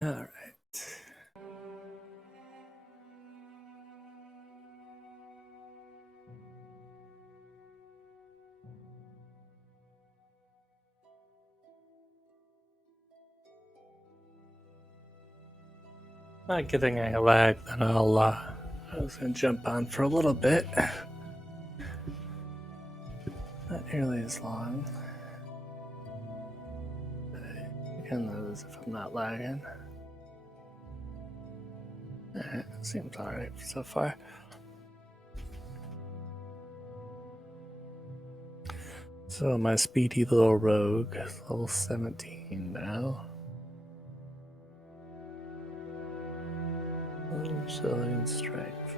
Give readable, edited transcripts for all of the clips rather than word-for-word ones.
All right. Not getting any lag, then I was gonna jump on for a little bit. Not nearly as long. Again, that is if I'm not lagging. Seems alright so far. So my speedy little rogue is level 17 now. Resilient strength.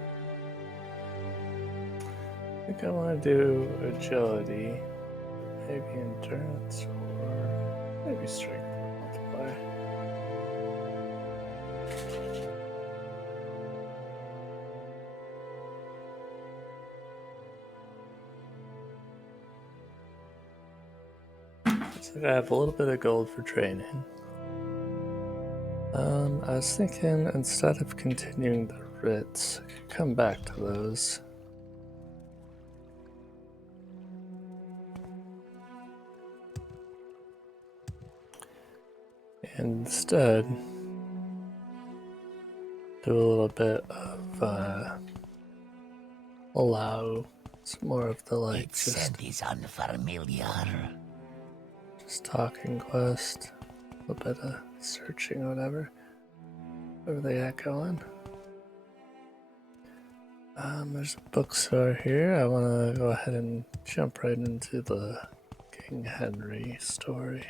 I think I want to do agility, maybe endurance, or maybe strength multiplier. Looks like I have a little bit of gold for training. I was thinking instead of continuing the writs, I could come back to those. And instead, do a little bit of Hlaalu. It's more of the like Scent is unfamiliar. Just talking quest, a little bit of searching, whatever. Where they at going? There's a bookstore here. I want to go ahead and jump right into the King Henry story.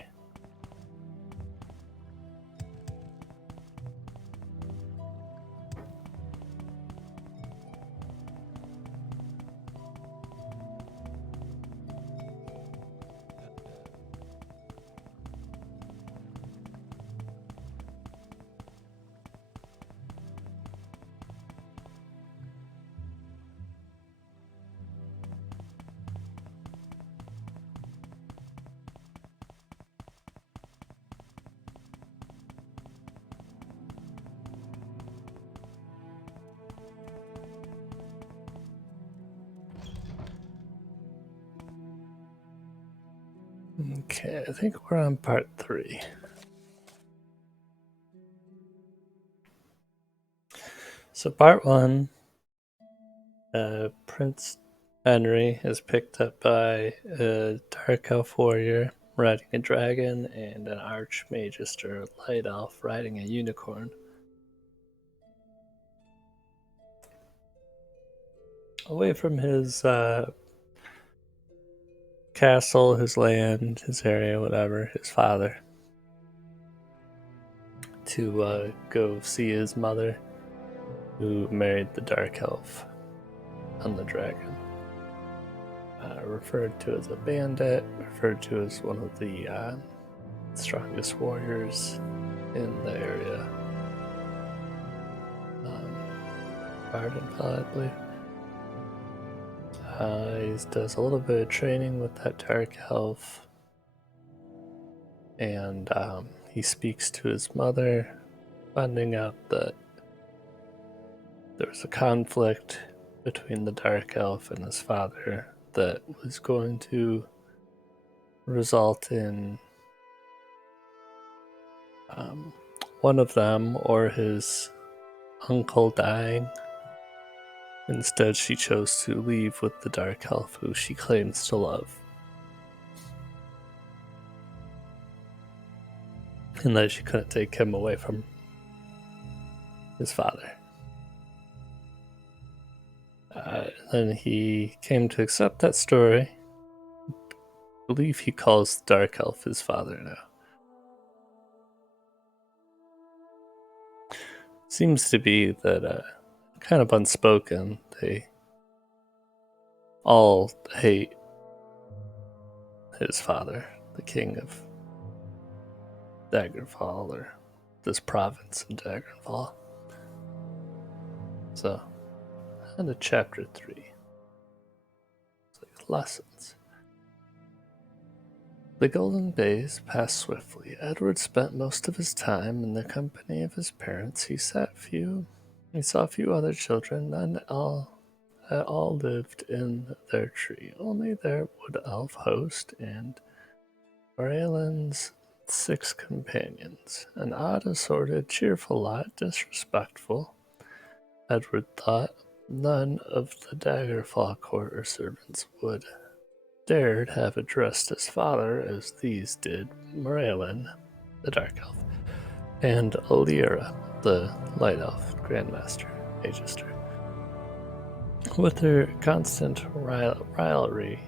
Okay, I think we're on part 3. So part 1, Prince Henry is picked up by a dark elf warrior riding a dragon and an archmagister light elf riding a unicorn. Away from his castle, his land, his area, whatever, his father, to go see his mother, who married the dark elf on the dragon. Referred to as a bandit, referred to as one of the strongest warriors in the area. Ardenfell, I believe. He does a little bit of training with that dark elf, and he speaks to his mother, finding out that there was a conflict between the dark elf and his father that was going to result in one of them or his uncle dying. Instead, she chose to leave with the dark elf who she claims to love. And that she couldn't take him away from his father. Then he came to accept that story. I believe he calls the dark elf his father now. Seems to be that kind of unspoken. They all hate his father, the king of Daggerfall, or this province in Daggerfall. So, on to chapter 3. It's like lessons. The golden days passed swiftly. Edward spent most of his time in the company of his parents. He saw few other children, none all lived in their tree. Only their wood elf host and Moraylin's 6 companions. An odd, assorted, cheerful lot, disrespectful, Edward thought. None of the Daggerfall quarter servants would dared have addressed his father as these did Moraylin, the Dark Elf, and Alira, the Light Elf Grandmaster, Magister. With their constant rivalry.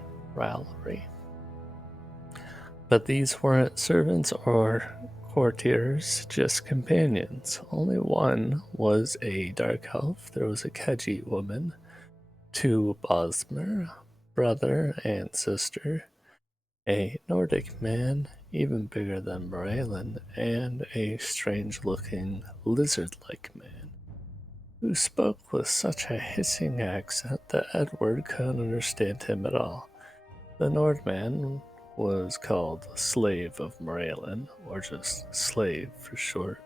But these weren't servants or courtiers, just companions. Only one was a Dark Elf. There was a Keji woman, 2 Bosmer, brother and sister, a Nordic man, even bigger than Moraylin, and a strange-looking, lizard-like man, who spoke with such a hissing accent that Edward couldn't understand him at all. The Nordman was called Slave of Moraylin, or just Slave for short,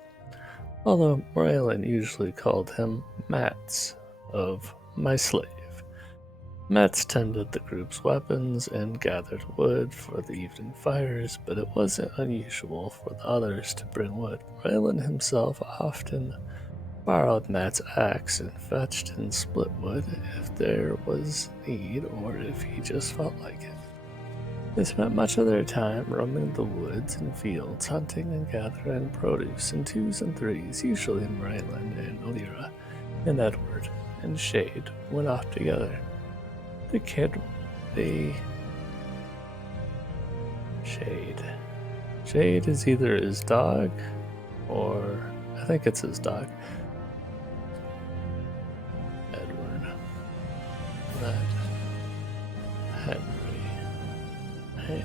although Moraylin usually called him Mats of My Slave. Mats tended the group's weapons and gathered wood for the evening fires, but it wasn't unusual for the others to bring wood. Raylan himself often borrowed Mats' axe and fetched and split wood if there was need or if he just felt like it. They spent much of their time roaming the woods and fields, hunting and gathering produce in 2s and 3s, usually Raylan and Alira and Edward and Shade went off together. The kid, Shade. Shade is either his dog or I think it's his dog. Edward. Red. Henry. Hey.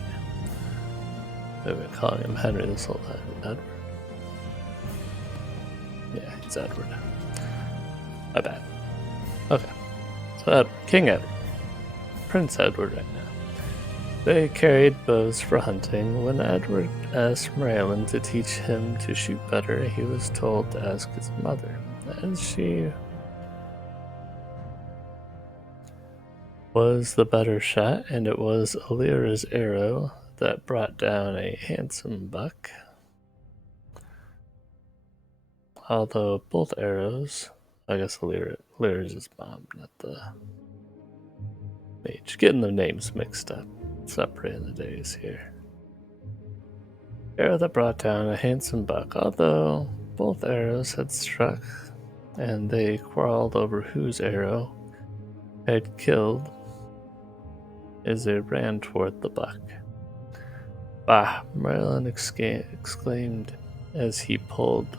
I've been calling him Henry this whole time. Edward. Yeah, it's Edward. My bad. Okay. So Edward. King Edward. Prince Edward right now. They carried bows for hunting. When Edward asked Moraylin to teach him to shoot better, he was told to ask his mother, as she was the better shot, and it was Alira's arrow that brought down a handsome buck. Although both arrows, I guess Alira's his mom, not the mage. Getting the names mixed up. Separating the days here. Arrow that brought down a handsome buck, although both arrows had struck, and they quarreled over whose arrow had killed as they ran toward the buck. Bah! Merlin exclaimed as he pulled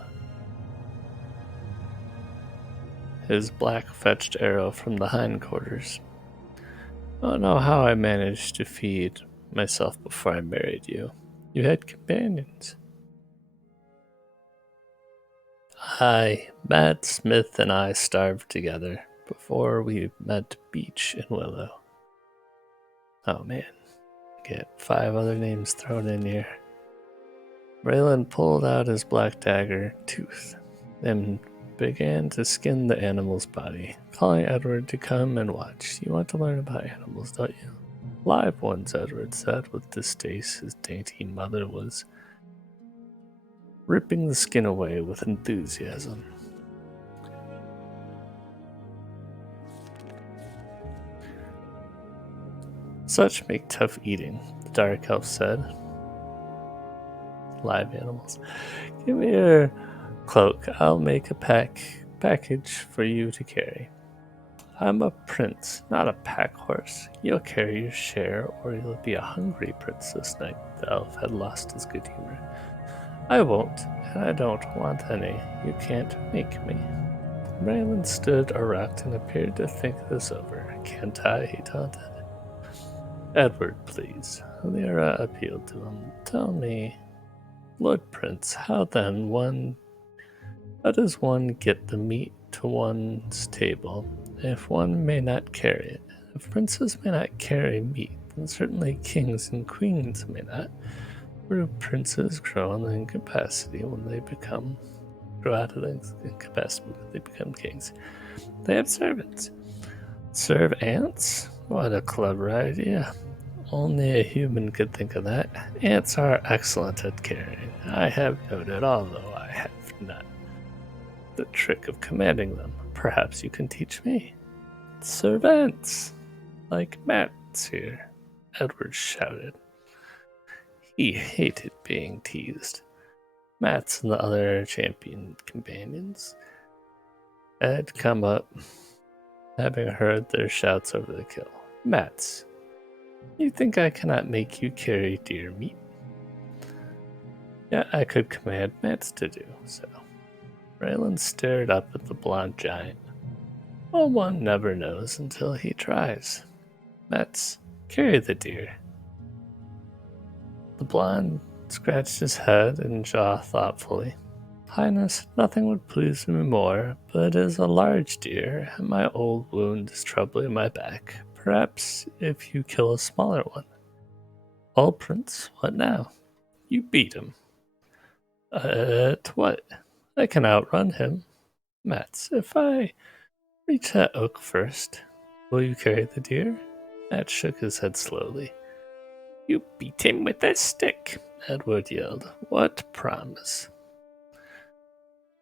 his black-fetched arrow from the hindquarters. I don't know how I managed to feed myself before I married you. You had companions. Matt Smith and I starved together before we met Beach and Willow. Oh man, get 5 other names thrown in here. Raylan pulled out his black dagger, Tooth, and began to skin the animal's body, calling Edward to come and watch. You want to learn about animals, don't you? Live ones, Edward said with distaste. His dainty mother was ripping the skin away with enthusiasm. Such make tough eating, the Dark Elf said. Live animals. Give me your cloak. I'll make a package for you to carry. I'm a prince, not a pack horse. You'll carry your share, or you'll be a hungry prince this night. The elf had lost his good humor. I won't, and I don't want any. You can't make me. Raylan stood erect and appeared to think this over. Can't I? He taunted. Edward, please. Alira appealed to him. Tell me, Lord Prince, how does one get the meat to one's table if one may not carry it? If princes may not carry meat, and certainly kings and queens may not. Where princes grow in incapacity when they grow out of incapacity when they become kings. They have servants. Serve ants? What a clever idea. Only a human could think of that. Ants are excellent at carrying. I have noted, although I have not the trick of commanding them. Perhaps you can teach me. Servants! Like Matt's here, Edward shouted. He hated being teased. Matt's and the other champion companions had come up, having heard their shouts over the kill. Matt's, you think I cannot make you carry deer meat? Yeah, I could command Matt's to do so. Raylan stared up at the blonde giant. Well, one never knows until he tries. Matt's, carry the deer. The blonde scratched his head and jaw thoughtfully. Highness, nothing would please me more, but it is a large deer, and my old wound is troubling my back. Perhaps if you kill a smaller one. Oh, Prince, what now? You beat him. At what? I can outrun him. Mats, if I reach that oak first, will you carry the deer? Matt shook his head slowly. You beat him with a stick, Edward yelled. What promise?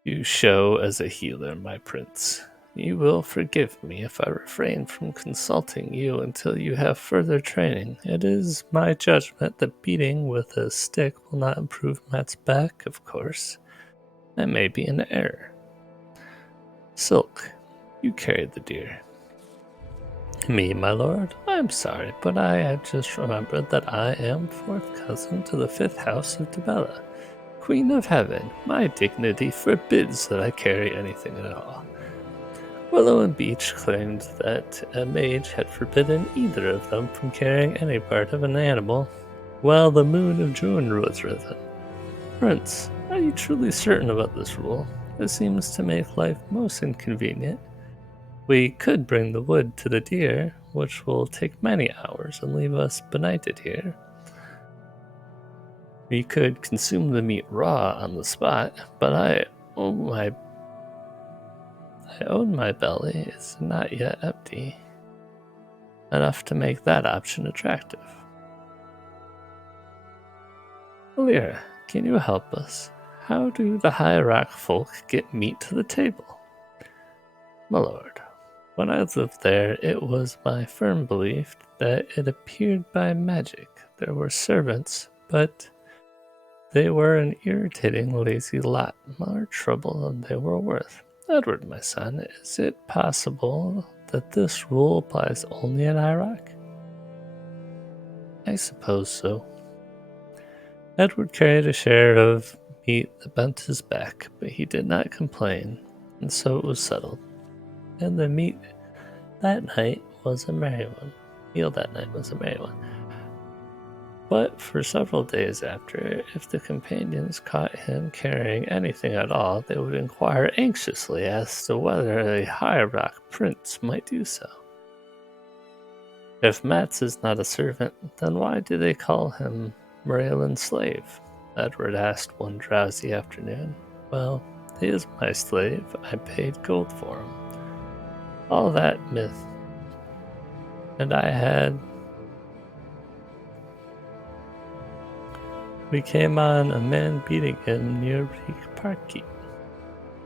You show as a healer, my prince. You will forgive me if I refrain from consulting you until you have further training. It is my judgment that beating with a stick will not improve Matt's back, of course. I may be in error. Silk, you carried the deer. Me, my lord? I'm sorry, but I have just remembered that I am fourth cousin to the 5th house of Debella. Queen of Heaven, my dignity forbids that I carry anything at all. Willow and Beach claimed that a mage had forbidden either of them from carrying any part of an animal, while the moon of June was risen. Prince, are you truly certain about this rule? It seems to make life most inconvenient. We could bring the wood to the deer, which will take many hours and leave us benighted here. We could consume the meat raw on the spot, but I own my belly is not yet empty enough to make that option attractive. Alira, can you help us? How do the High Rock folk get meat to the table? My lord, when I lived there, it was my firm belief that it appeared by magic. There were servants, but they were an irritating, lazy lot, more trouble than they were worth. Edward, my son, is it possible that this rule applies only in Iraq? I suppose so. Edward carried a share of meat that bent his back, but he did not complain, and so it was settled. And the meat that night was a merry one. Meal that night was a merry one. But for several days after, if the companions caught him carrying anything at all, they would inquire anxiously as to whether a High Rock prince might do so. If Mats is not a servant, then why do they call him Moraylin's slave? Edward asked one drowsy afternoon. Well, he is my slave. I paid gold for him. All that myth. And we came on a man beating him near Reek Parkkeep.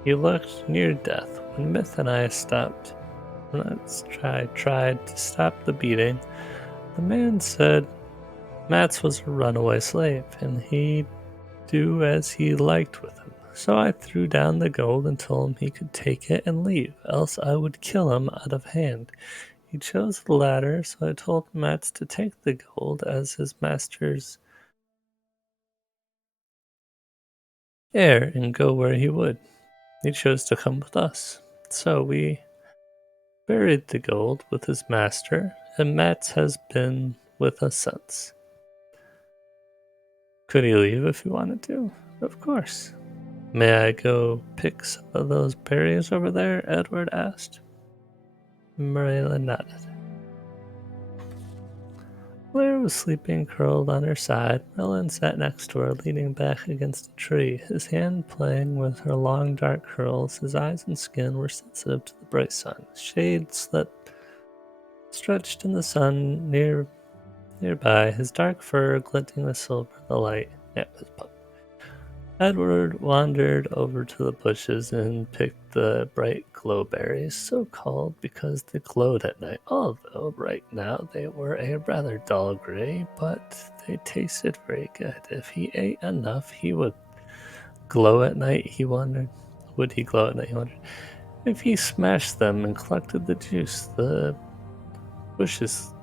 He looked near death. When Myth and I tried to stop the beating, the man said Mats was a runaway slave, and he'd do as he liked with him. So I threw down the gold and told him he could take it and leave, else I would kill him out of hand. He chose the latter, so I told Mats to take the gold as his master's heir and go where he would. He chose to come with us. So we buried the gold with his master, and Mats has been with us since. Could he leave if he wanted to? Of course. May I go pick some of those berries over there? Edward asked. Marilla nodded. Claire was sleeping curled on her side. Merlin sat next to her, leaning back against a tree, his hand playing with her long dark curls. His eyes and skin were sensitive to the bright sun. Shades that stretched in the sun nearby, his dark fur glinting with silver, the light. Yeah, his pup. Edward wandered over to the bushes and picked the bright glowberries, so called because they glowed at night. Although right now they were a rather dull gray, but they tasted very good. If he ate enough, he would glow at night, he wondered. Would he glow at night, he wondered. If he smashed them and collected the juice, the bushes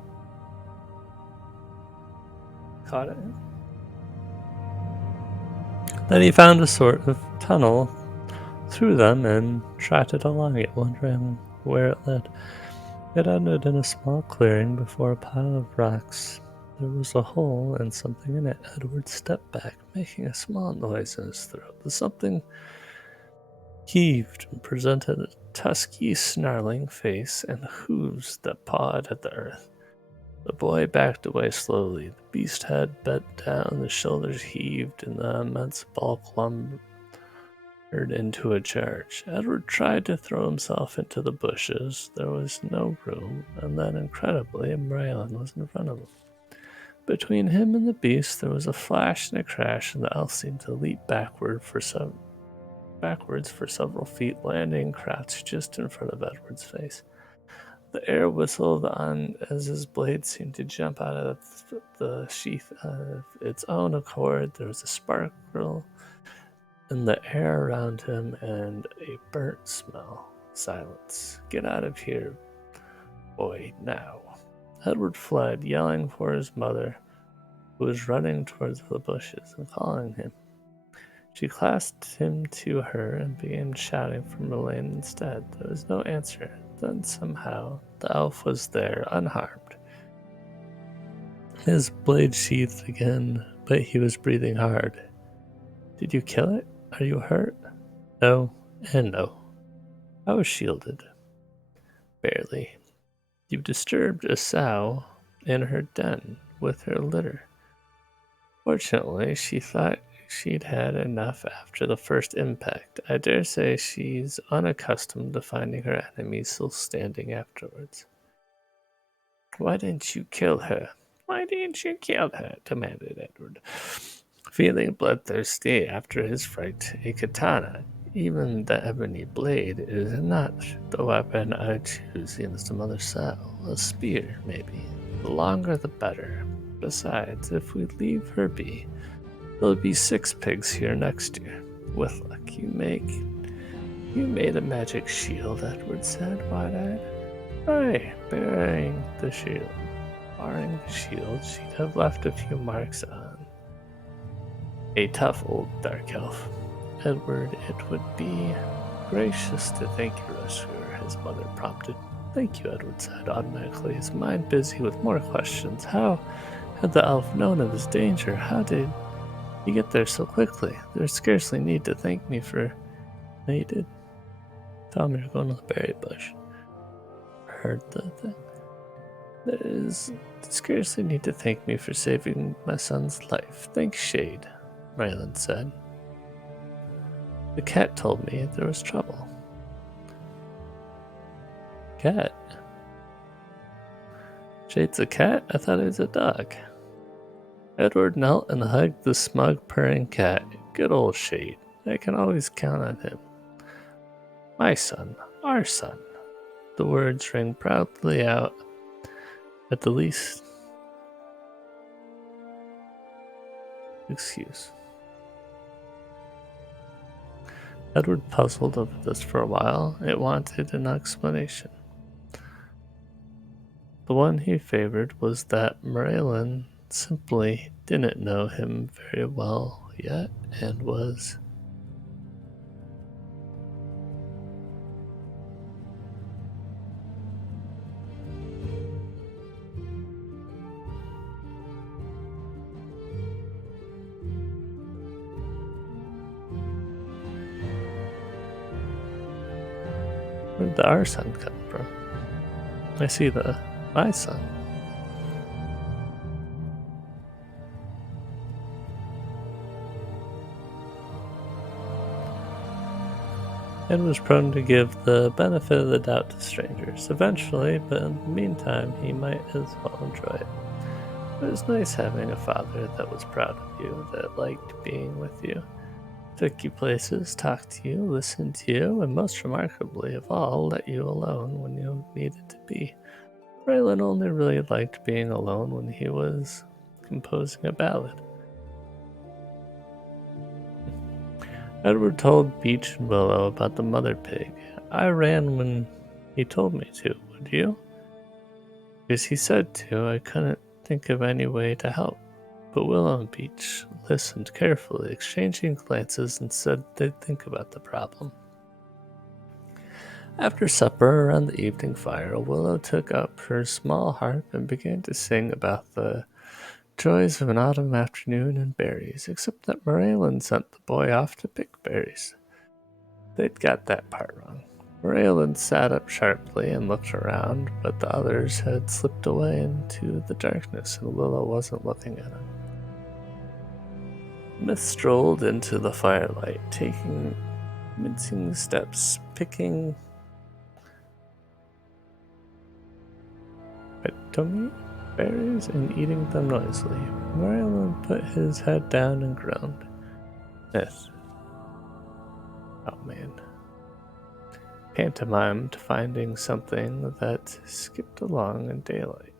caught it. Then he found a sort of tunnel through them and trotted along it, wondering where it led. It ended in a small clearing before a pile of rocks. There was a hole and something in it. Edward stepped back, making a small noise in his throat. The something heaved and presented a tusky, snarling face and hooves that pawed at the earth. The boy backed away slowly. The beast head bent down, the shoulders heaved, and the immense bulk lumbered into a charge. Edward tried to throw himself into the bushes. There was no room, and then, incredibly, Morrowind was in front of him. Between him and the beast, there was a flash and a crash, and the elf seemed to leap backwards for several feet, landing crouched just in front of Edward's face. The air whistled on as his blade seemed to jump out of the sheath of its own accord. There was a sparkle in the air around him and a burnt smell. Silence. Get out of here, boy, now. Edward fled, yelling for his mother, who was running towards the bushes and calling him. She clasped him to her and began shouting for Merlin instead. There was no answer. Then somehow the elf was there, unharmed. His blade sheathed again, but he was breathing hard. Did you kill it? Are you hurt? No, and no. I was shielded. Barely. You disturbed a sow in her den with her litter. Fortunately, she thought she'd had enough after the first impact. I dare say she's unaccustomed to finding her enemies still standing afterwards. Why didn't you kill her? Why didn't you kill her? Demanded Edward, feeling bloodthirsty after his fright. A katana, even the ebony blade, is not the weapon I choose against a mother sow. A spear, maybe. The longer the better. Besides, if we leave her be, there'll be 6 pigs here next year. With luck, you made a magic shield, Edward said, wide-eyed. Aye, barring the shield, she'd have left a few marks on. A tough old dark elf. Edward, it would be gracious to thank your rescuer, his mother prompted. Thank you, Edward said automatically, his mind busy with more questions. How had the elf known of his danger? How did he get there so quickly? There's scarcely need to thank me for... No, you did. Tell me you're going to the berry bush. Heard the thing. There is scarcely need to thank me for saving my son's life. Thanks, Shade, Ryland said. The cat told me there was trouble. Cat? Shade's a cat? I thought it was a dog. Edward knelt and hugged the smug, purring cat. Good old Shade. I can always count on him. My son. Our son. The words rang proudly out. At the least... Excuse. Edward puzzled over this for a while. It wanted an explanation. The one he favored was that Morrowind simply didn't know him very well yet and was... Where'd the our son come from? I see the my son. and was prone to give the benefit of the doubt to strangers eventually, but in the meantime, he might as well enjoy it. It was nice having a father that was proud of you, that liked being with you, took you places, talked to you, listened to you, and most remarkably of all, let you alone when you needed to be. Raylan only really liked being alone when he was composing a ballad. Edward told Beach and Willow about the mother pig. I ran when he told me to, would you? Because he said to, I couldn't think of any way to help. But Willow and Beach listened carefully, exchanging glances, and said they'd think about the problem. After supper, around the evening fire, Willow took up her small harp and began to sing about the joys of an autumn afternoon and berries, except that Moralen sent the boy off to pick berries. They'd got that part wrong. Moralen sat up sharply and looked around, but the others had slipped away into the darkness, and Willow wasn't looking at him. Myth strolled into the firelight, taking mincing steps, picking tummy berries and eating them noisily. Moralen put his head down and groaned. Myth. Oh man. Pantomimed finding something that skipped along in daylight.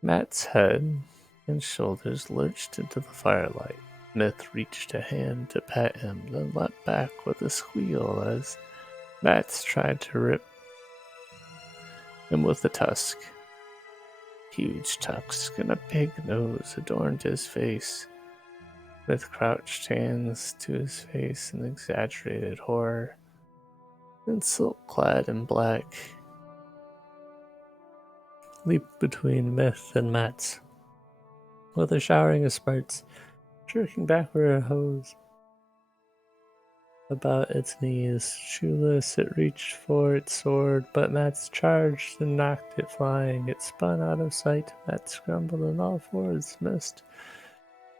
Matt's head and shoulders lurched into the firelight. Myth reached a hand to pat him, then leapt back with a squeal as Mats tried to rip him with a tusk. Huge tusk and a big nose adorned his face. Myth crouched hands to his face in exaggerated horror. Then silk clad in black leaped between Myth and Mats. With a showering of sparks, jerking backward a hose about its knees. Shoeless, it reached for its sword, but Mats charged and knocked it flying. It spun out of sight. Mats scrambled on all fours, missed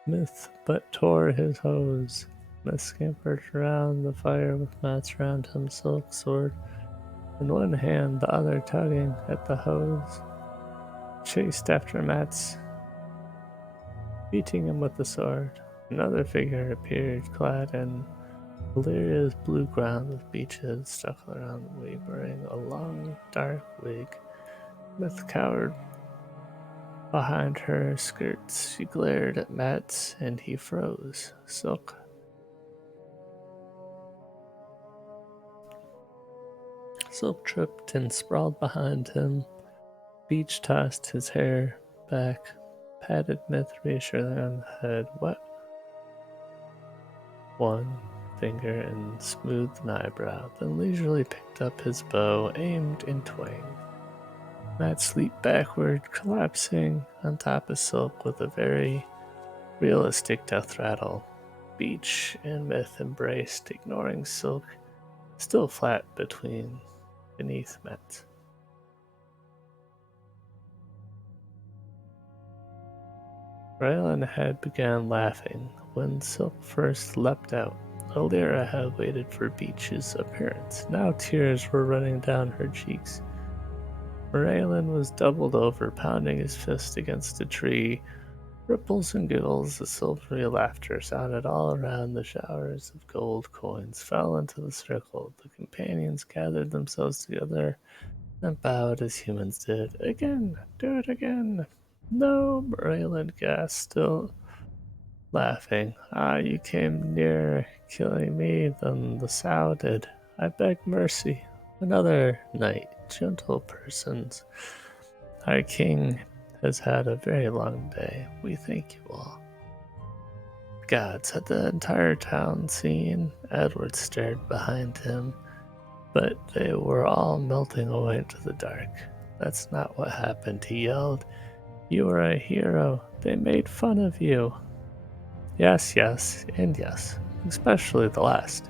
Myth, but tore his hose. Myth scampered around the fire with Mats round him, silk sword in one hand, the other tugging at the hose. Chased after Mats, beating him with the sword. Another figure appeared, clad in Valeria's blue ground with beaches stuck around the way, wearing a long, dark wig. Myth cowered behind her skirts. She glared at Mats, and he froze. Silk tripped and sprawled behind him. Beach tossed his hair back, patted Myth reassuringly on the head. What? One finger and smoothed an eyebrow, then leisurely picked up his bow, aimed and twanged. Mats leaped backward, collapsing on top of Silk with a very realistic death rattle. Beach and Myth embraced, ignoring Silk, still flat beneath Mats. Rylan had begun laughing when Silk first leapt out. Alira had waited for Beach's appearance. Now tears were running down her cheeks. Moralen was doubled over, pounding his fist against a tree. Ripples and giggles of silvery laughter sounded all around. The showers of gold coins fell into the circle. The companions gathered themselves together and bowed as humans did. Again, do it again. No, Moralen gasped, still laughing. Ah, you came nearer killing me than the sow did. I beg mercy. Another night, gentle persons. Our king has had a very long day. We thank you all. Gods, had the entire town seen? Edward stared behind him, but they were all melting away into the dark. That's not what happened, he yelled. You were a hero. They made fun of you. Yes, and yes, especially the last.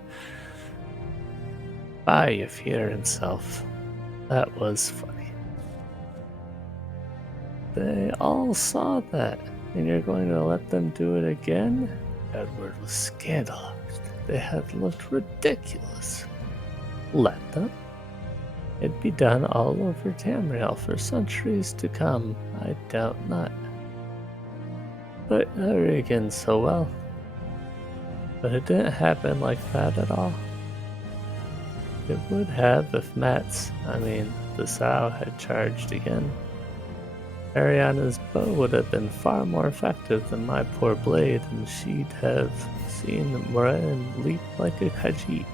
Fear himself. That was funny. They all saw that, and you're going to let them do it again? Edward was scandalized. They had looked ridiculous. Let them? It'd be done all over Tamriel for centuries to come, I doubt not. But again, so well. But it didn't happen like that at all. It would have if the Soule had charged again. Ariana's bow would have been far more effective than my poor blade, and she'd have seen Morrowind leap like a Khajiit.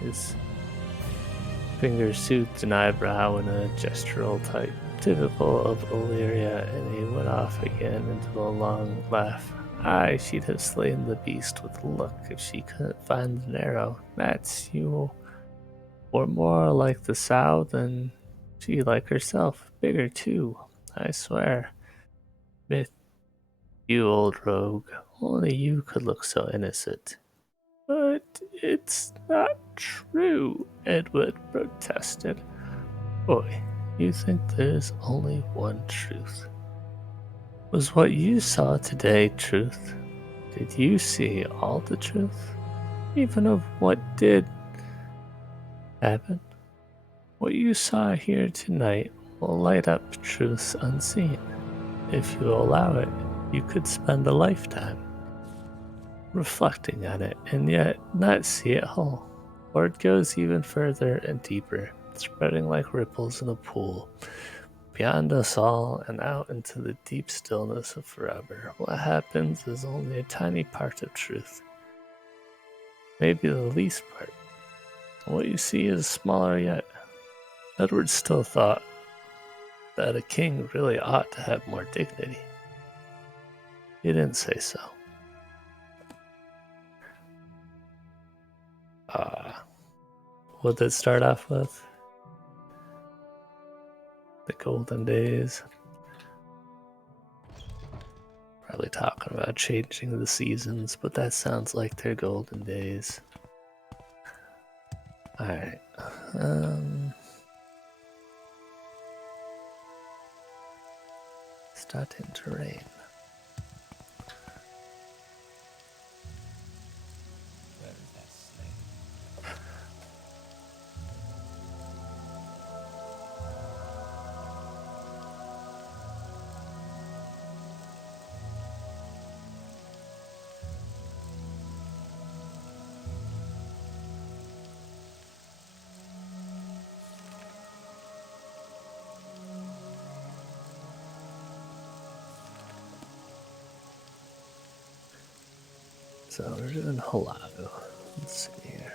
His fingers soothed an eyebrow in a gestural type typical of Illyria, and he went off again into a long laugh. Aye, she'd have slain the beast with luck if she couldn't find an arrow. Mats, you were more like the Soule than she like herself. Bigger, too, I swear. Myth, you old rogue. Only you could look so innocent. But it's not true, Edward protested. Boy, you think there's only one truth. Was what you saw today truth? Did you see all the truth? Even of what did happen? What you saw here tonight will light up truths unseen. If you allow it, you could spend a lifetime reflecting on it and yet not see it whole. Or it goes even further and deeper, spreading like ripples in a pool, beyond us all and out into the deep stillness of forever. What happens is only a tiny part of truth, maybe the least part. What you see is smaller yet. Edward still thought that a king really ought to have more dignity. He didn't say so. What did it start off with? The golden days. Probably talking about changing the seasons, but that sounds like their golden days. Alright. Starting to rain. So we're doing Hlaalu. Let's see here.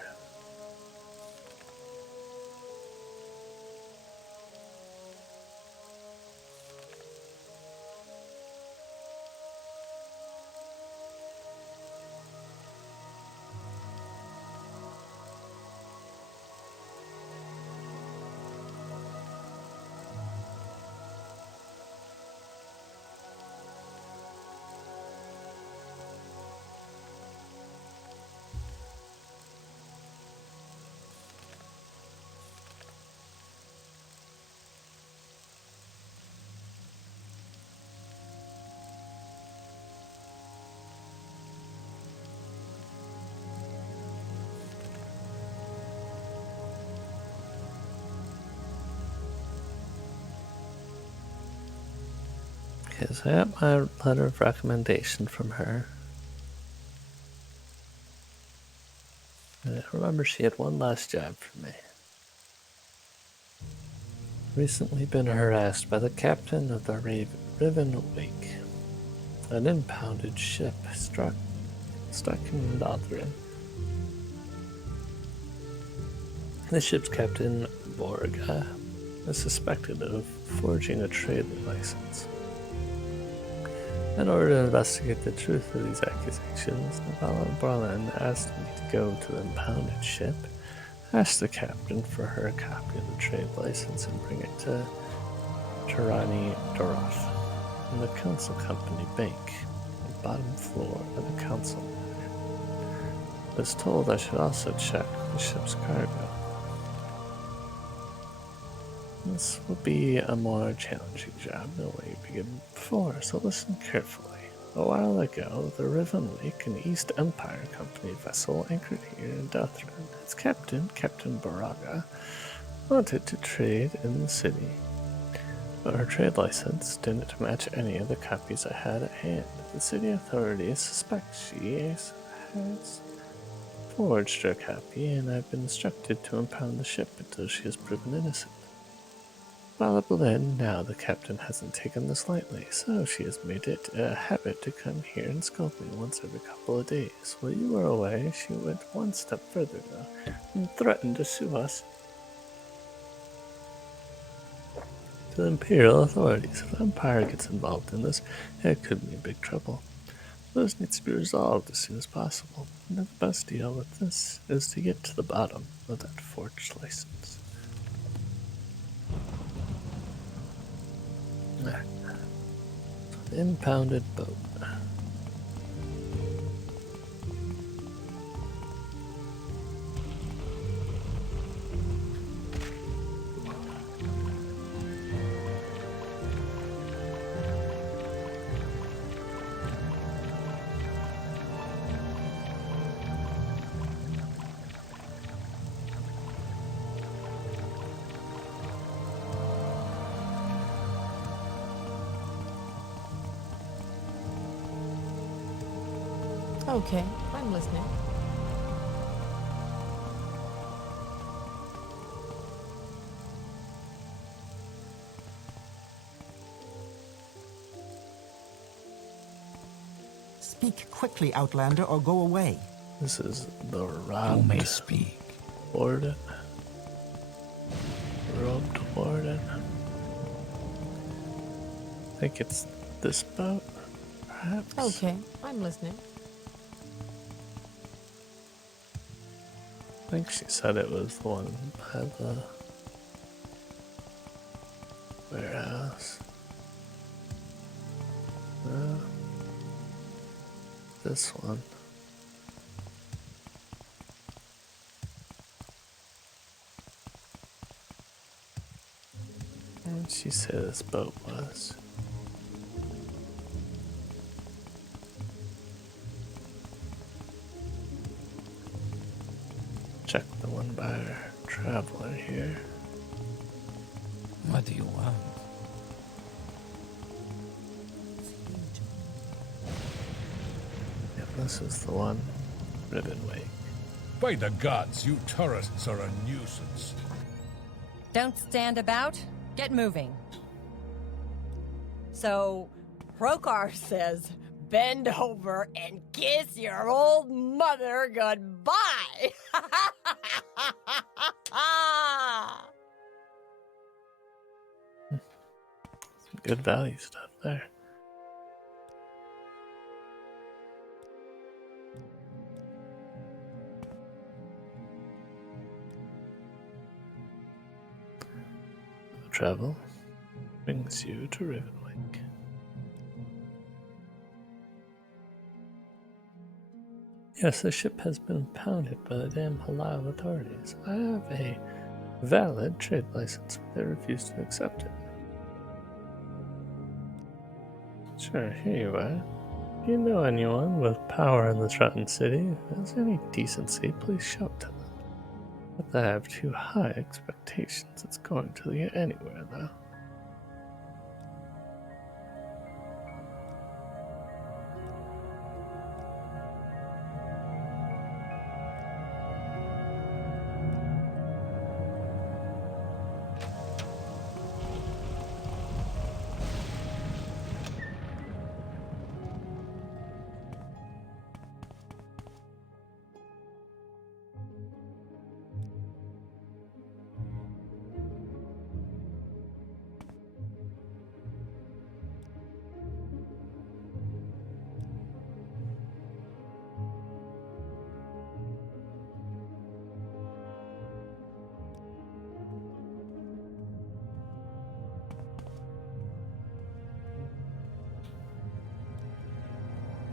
Okay, so I got my letter of recommendation from her. And I remember she had one last job for me. Recently been harassed by the captain of the Riven Wake. An impounded ship stuck in Dothrin. The ship's captain, Borga, is suspected of forging a trading license. In order to investigate the truth of these accusations, Navala Barlan asked me to go to the impounded ship, ask the captain for her copy of the trade license, and bring it to Tirani Doroth in the council company bank, on the bottom floor of the council. I was told I should also check the ship's cargo. This will be a more challenging job than what you've been given before, so listen carefully. A while ago, the Riven Lake and East Empire Company vessel anchored here in Dothran. Its captain, Captain Baraga, wanted to trade in the city, but her trade license didn't match any of the copies I had at hand. The city authorities suspect she has forged her copy, and I've been instructed to impound the ship until she is proven innocent. Now the captain hasn't taken this lightly, so she has made it a habit to come here and scold me once every couple of days. While you were away, she went one step further, though, and threatened to sue us to the Imperial authorities. If the Empire gets involved in this, it could mean big trouble. This needs to be resolved as soon as possible. And the best deal with this is to get to the bottom of that forged license. Impounded boat. Okay, I'm listening. Speak quickly, Outlander, or go away. This is the You may speak. Warden. Robed Warden. I think it's this boat, perhaps? Okay, I'm listening. I think she said it was the one by the warehouse. This one. Where did she say this boat was? Check the one by our traveler here. What do you want? Yeah, this is the one. Ribbon Wake. By the gods, you tourists are a nuisance. Don't stand about. Get moving. So, Prokar says, bend over and kiss your old mother goodbye. Some good value stuff there. Travel brings you to Rivenwake. Yes, the ship has been impounded by the damn Hlaalu authorities. I have a valid trade license, but they refuse to accept it. Sure, here you are. If you know anyone with power in this rotten city who has any decency, please shout to them. But I have too high expectations. It's going to get anywhere, though.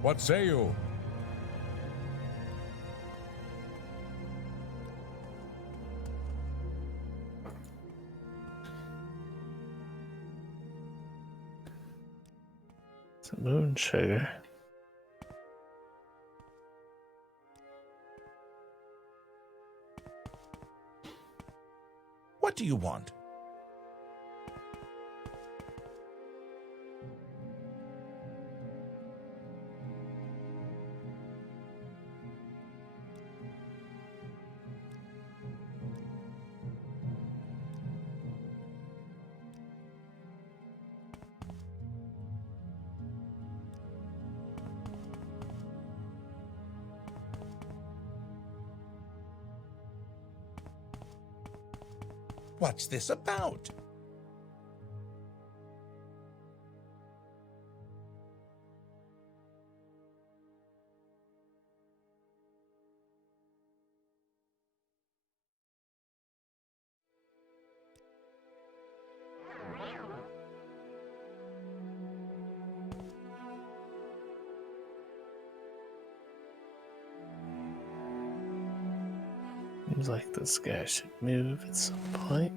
What say you? It's a moon sugar. What do you want? What's this about? Seems like this guy should move at some point.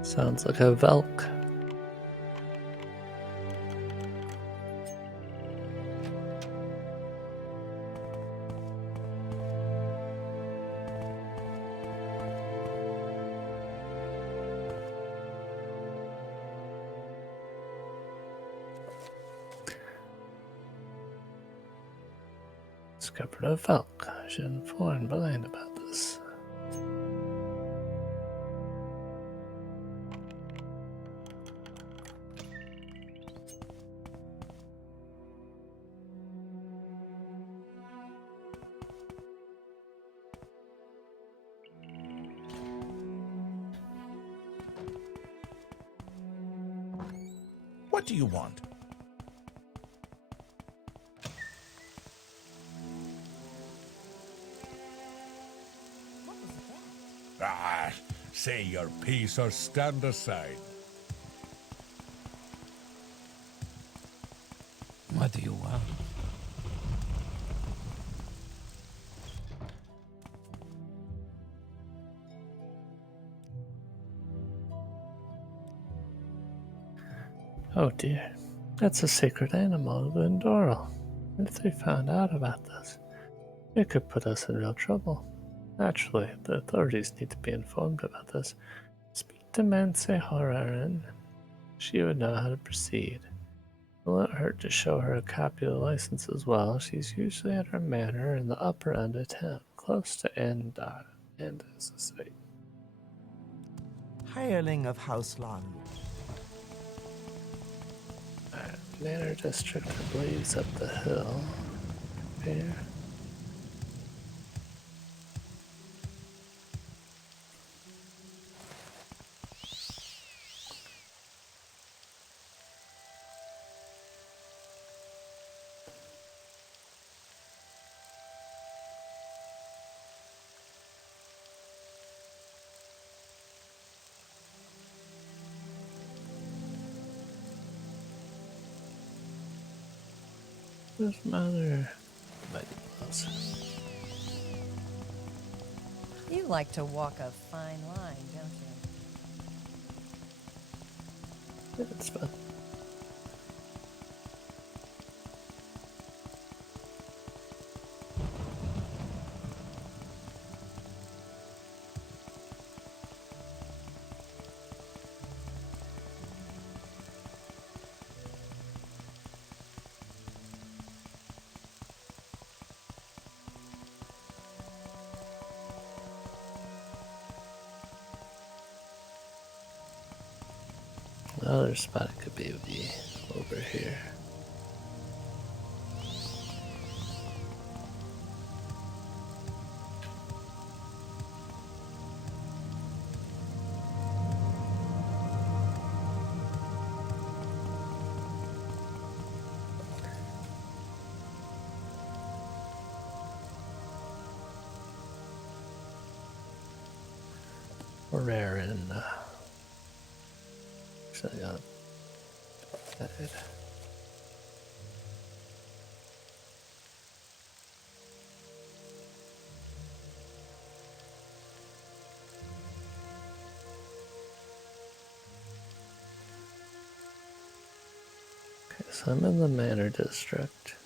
Sounds like a Velk. Discovered a Velk. I should inform Blaine about this. What do you want? Ah, say your piece or stand aside. What do you want? Oh dear, that's a sacred animal of Endoral. If they found out about this, it could put us in real trouble. Naturally, the authorities need to be informed about this. Speak to Manse Horaran. She would know how to proceed. It won't hurt to show her a copy of the license as well. She's usually at her manor in the upper end of town, close to Endar and as a site. Hireling of House Hlaalu. Manor district, I believe, is up the hill. Here. His mother might be close. You like to walk a fine line, don't you? It's fun. Another spot could be over here. Rare in actually that. Okay, so I'm in the Manor District.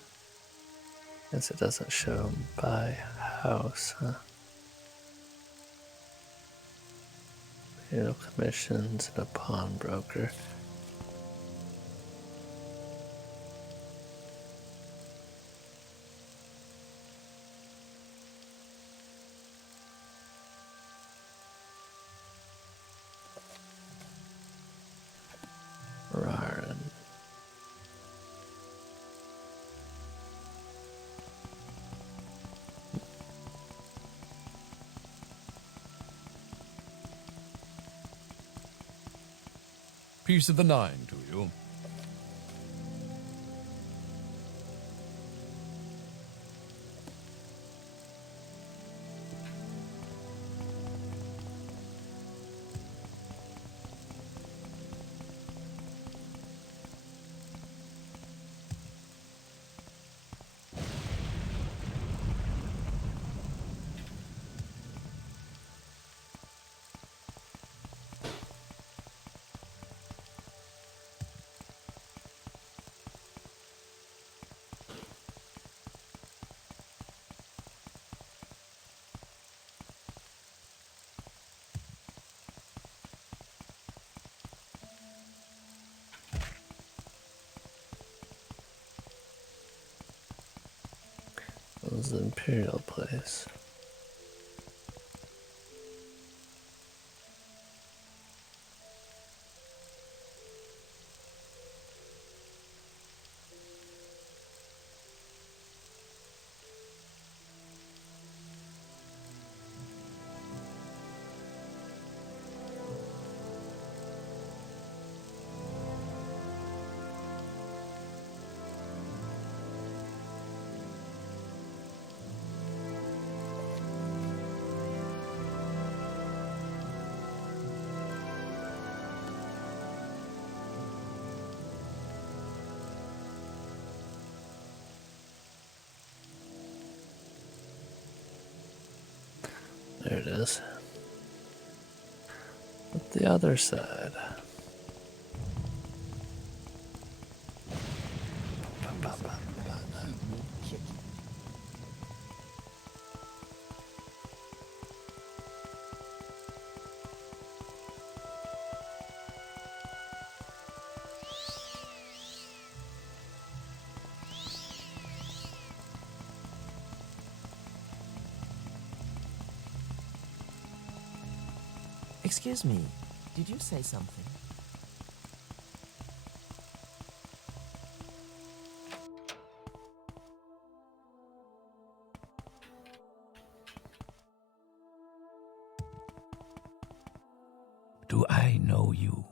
Guess it doesn't show by house, huh? Commissions and a pawnbroker. Rarin. Piece of the 9 to you. That was the Imperial place. There it is. But the other side. Excuse me, did you say something? Do I know you?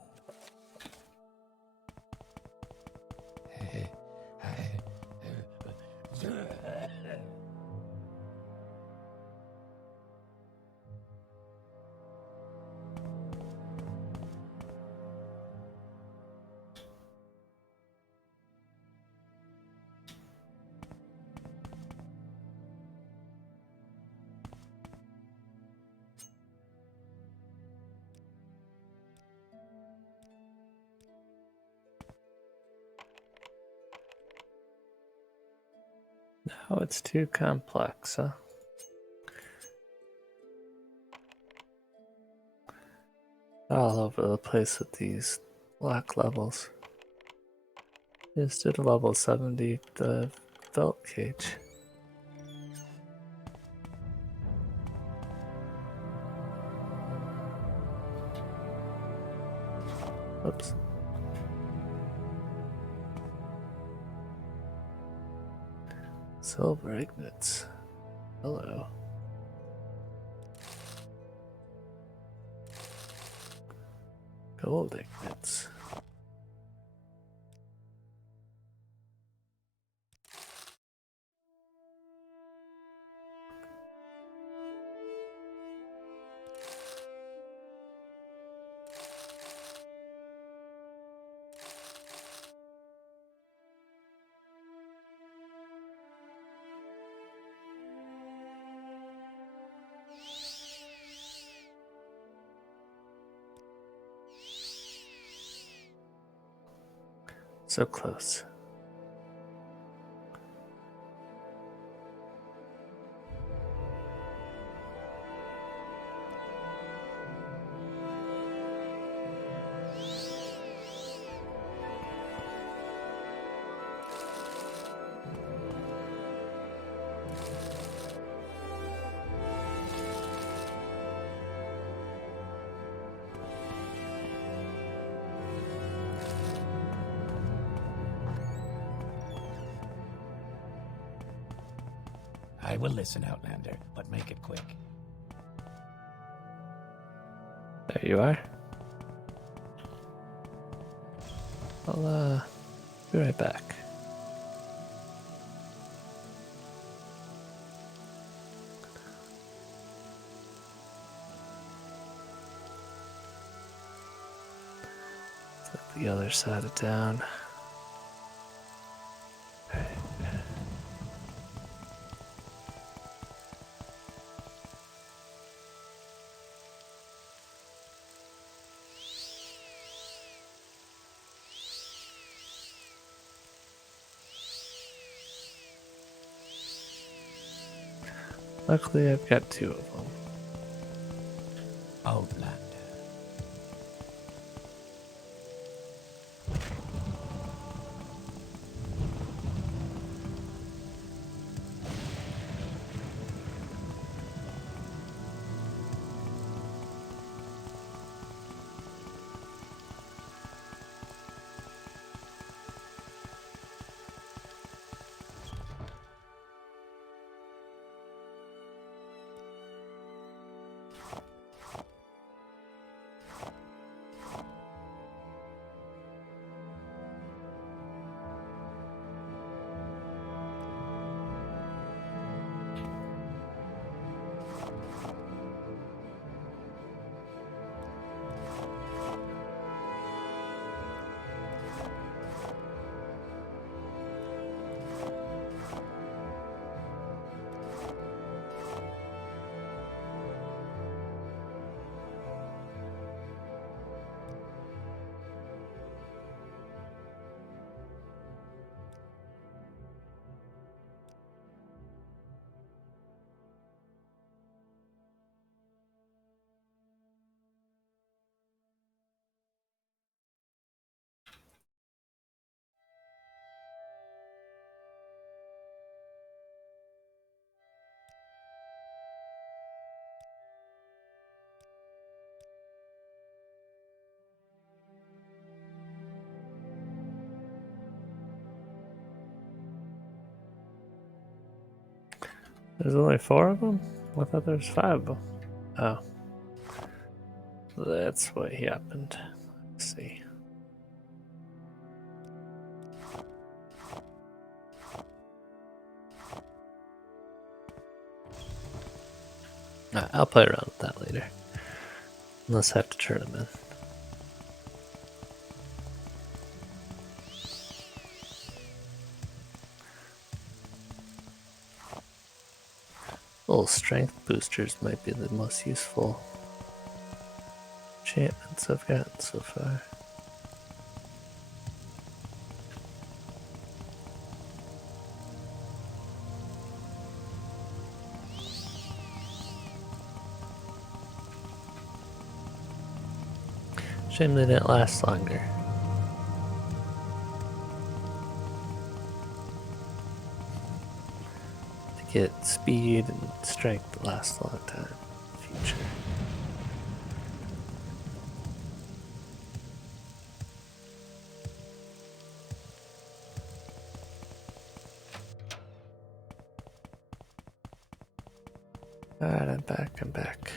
Now it's too complex, huh? All over the place with these lock levels. Just did level 70 the belt cage. Oops. Silver ingots. Hello. Gold ingots. So close. I will listen, Outlander, but make it quick. There you are. I'll be right back. Flip the other side of town. Luckily, I've got two of them. Outlander. There's only 4 of them? I thought there was 5 of them. Oh. That's what happened. Let's see. I'll play around with that later. Unless I have to turn them in. Little strength boosters might be the most useful enchantments I've gotten so far. Shame they didn't last longer. To get speed and strength that last a long time in the future. Alright, I'm back.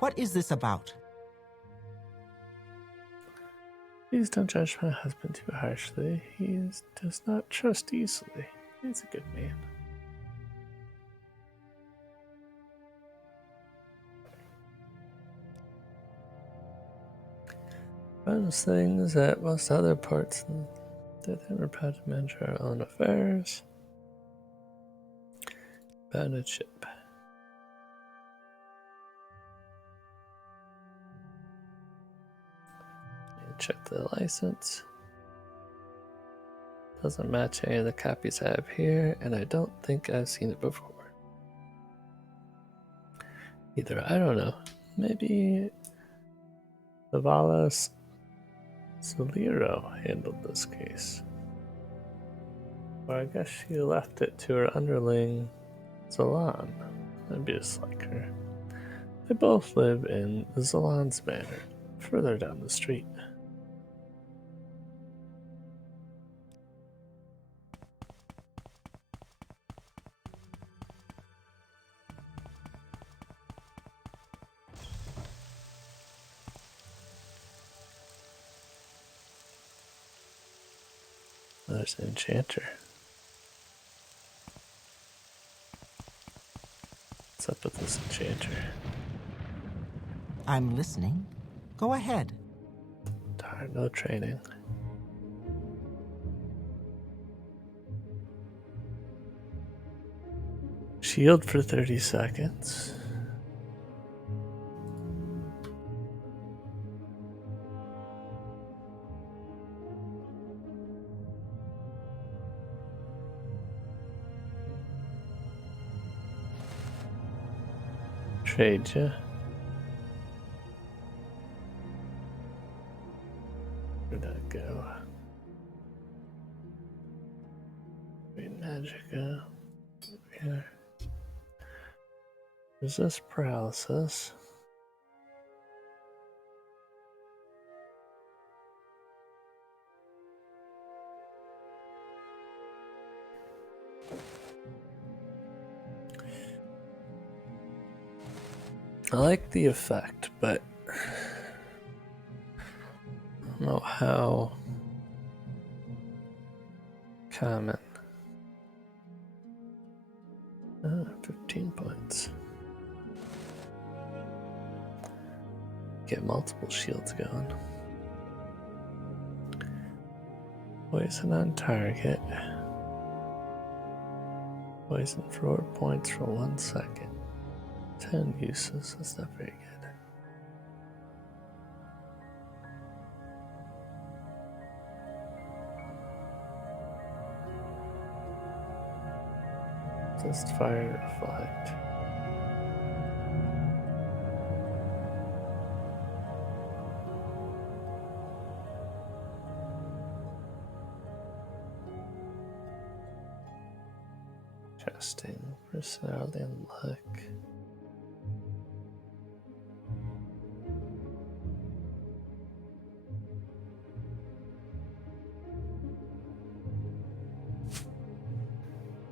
What is this about? Please don't judge my husband too harshly. Does not trust easily. He's a good man. Most things at most other parts that we're proud to manage our own affairs. Bounded ship. Check the license. Doesn't match any of the copies I have here, and I don't think I've seen it before. Either, I don't know. Maybe Zavala Solero handled this case. Or I guess she left it to her underling, Zalan. That'd be just like her. They both live in the Zalan's manor, further down the street. There's an enchanter. What's up with this enchanter? I'm listening. Go ahead. Darn, no training. Shield for 30 seconds. Trade ya. Where'd that go? Wait, Magica. Yeah. Resist paralysis. I like the effect, but I don't know how common. 15 points. Get multiple shields going. Poison on target. Poison for 4 points for 1 second. 10 uses, that's not very good. Just fire reflect. Interesting. Personality and luck.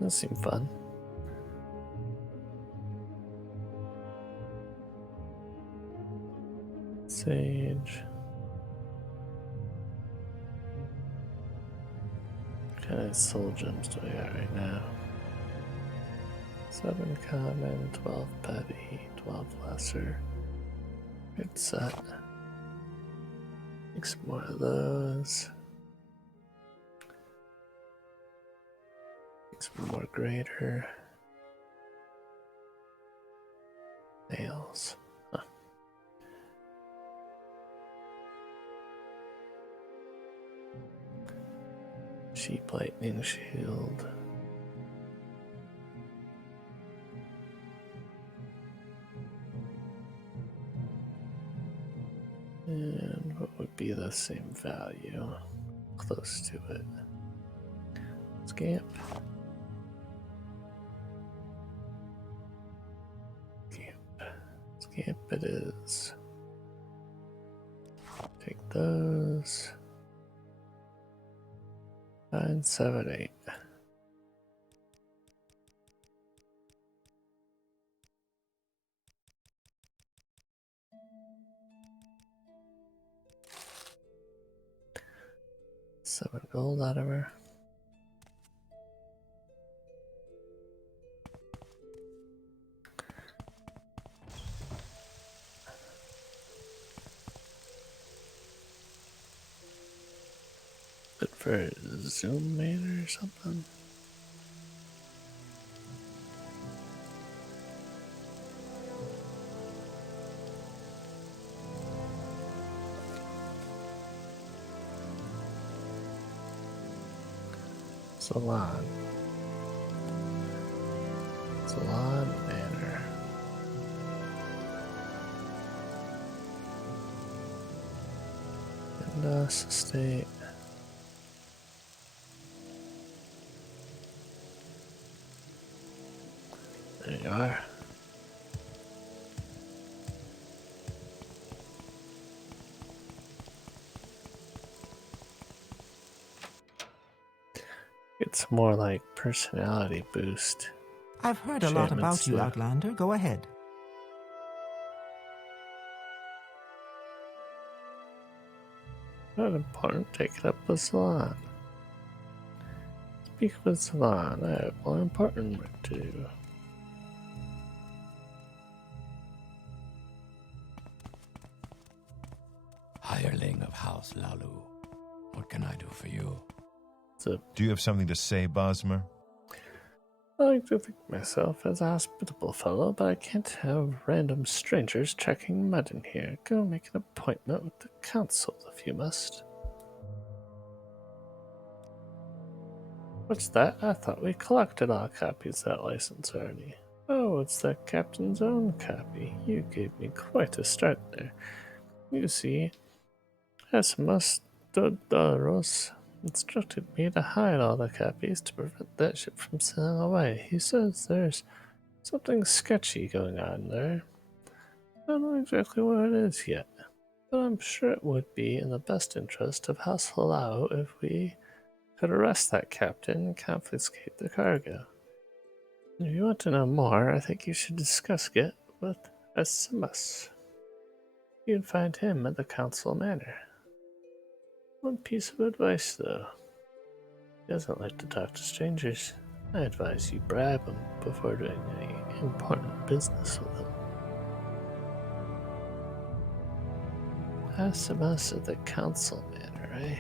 That seemed fun. Sage. What kind of soul gems do I got right now? 7 common, 12 petty, 12 lesser. Good set. Make some more of those. Make some more greater. Nails. Huh. Sheep lightning shield. And what would be the same value? Close to it. Scamp. Scamp it is. Take those. 9, 7, 8. 7 gold out of her. Good for a zoom meter or something. Salon. Salon Manor. Indus Estate. There you are. It's more like personality boost. I've heard a lot about Enchantments, you, though. Outlander. Go ahead. Not important. Take it up with Salon. Speak with Salon. I have more important work to do. Hireling of House Hlaalu. What can I do for you? So Do you have something to say, Bosmer? I like to think myself as a hospitable fellow, but I can't have random strangers tracking mud in here. Go make an appointment with the council if you must. What's that? I thought we collected all copies of that license already. Oh, it's the captain's own copy. You gave me quite a start there. You see, Esmastodoros instructed me to hide all the copies to prevent that ship from sailing away. He says there's something sketchy going on there. I don't know exactly what it is yet, but I'm sure it would be in the best interest of House Hlaalu if we could arrest that captain and confiscate the cargo. If you want to know more, I think you should discuss it with SMS. You'd find him at the council manor. One piece of advice, though. He doesn't like to talk to strangers. I advise you bribe him before doing any important business with him. SMS at the council manor, eh?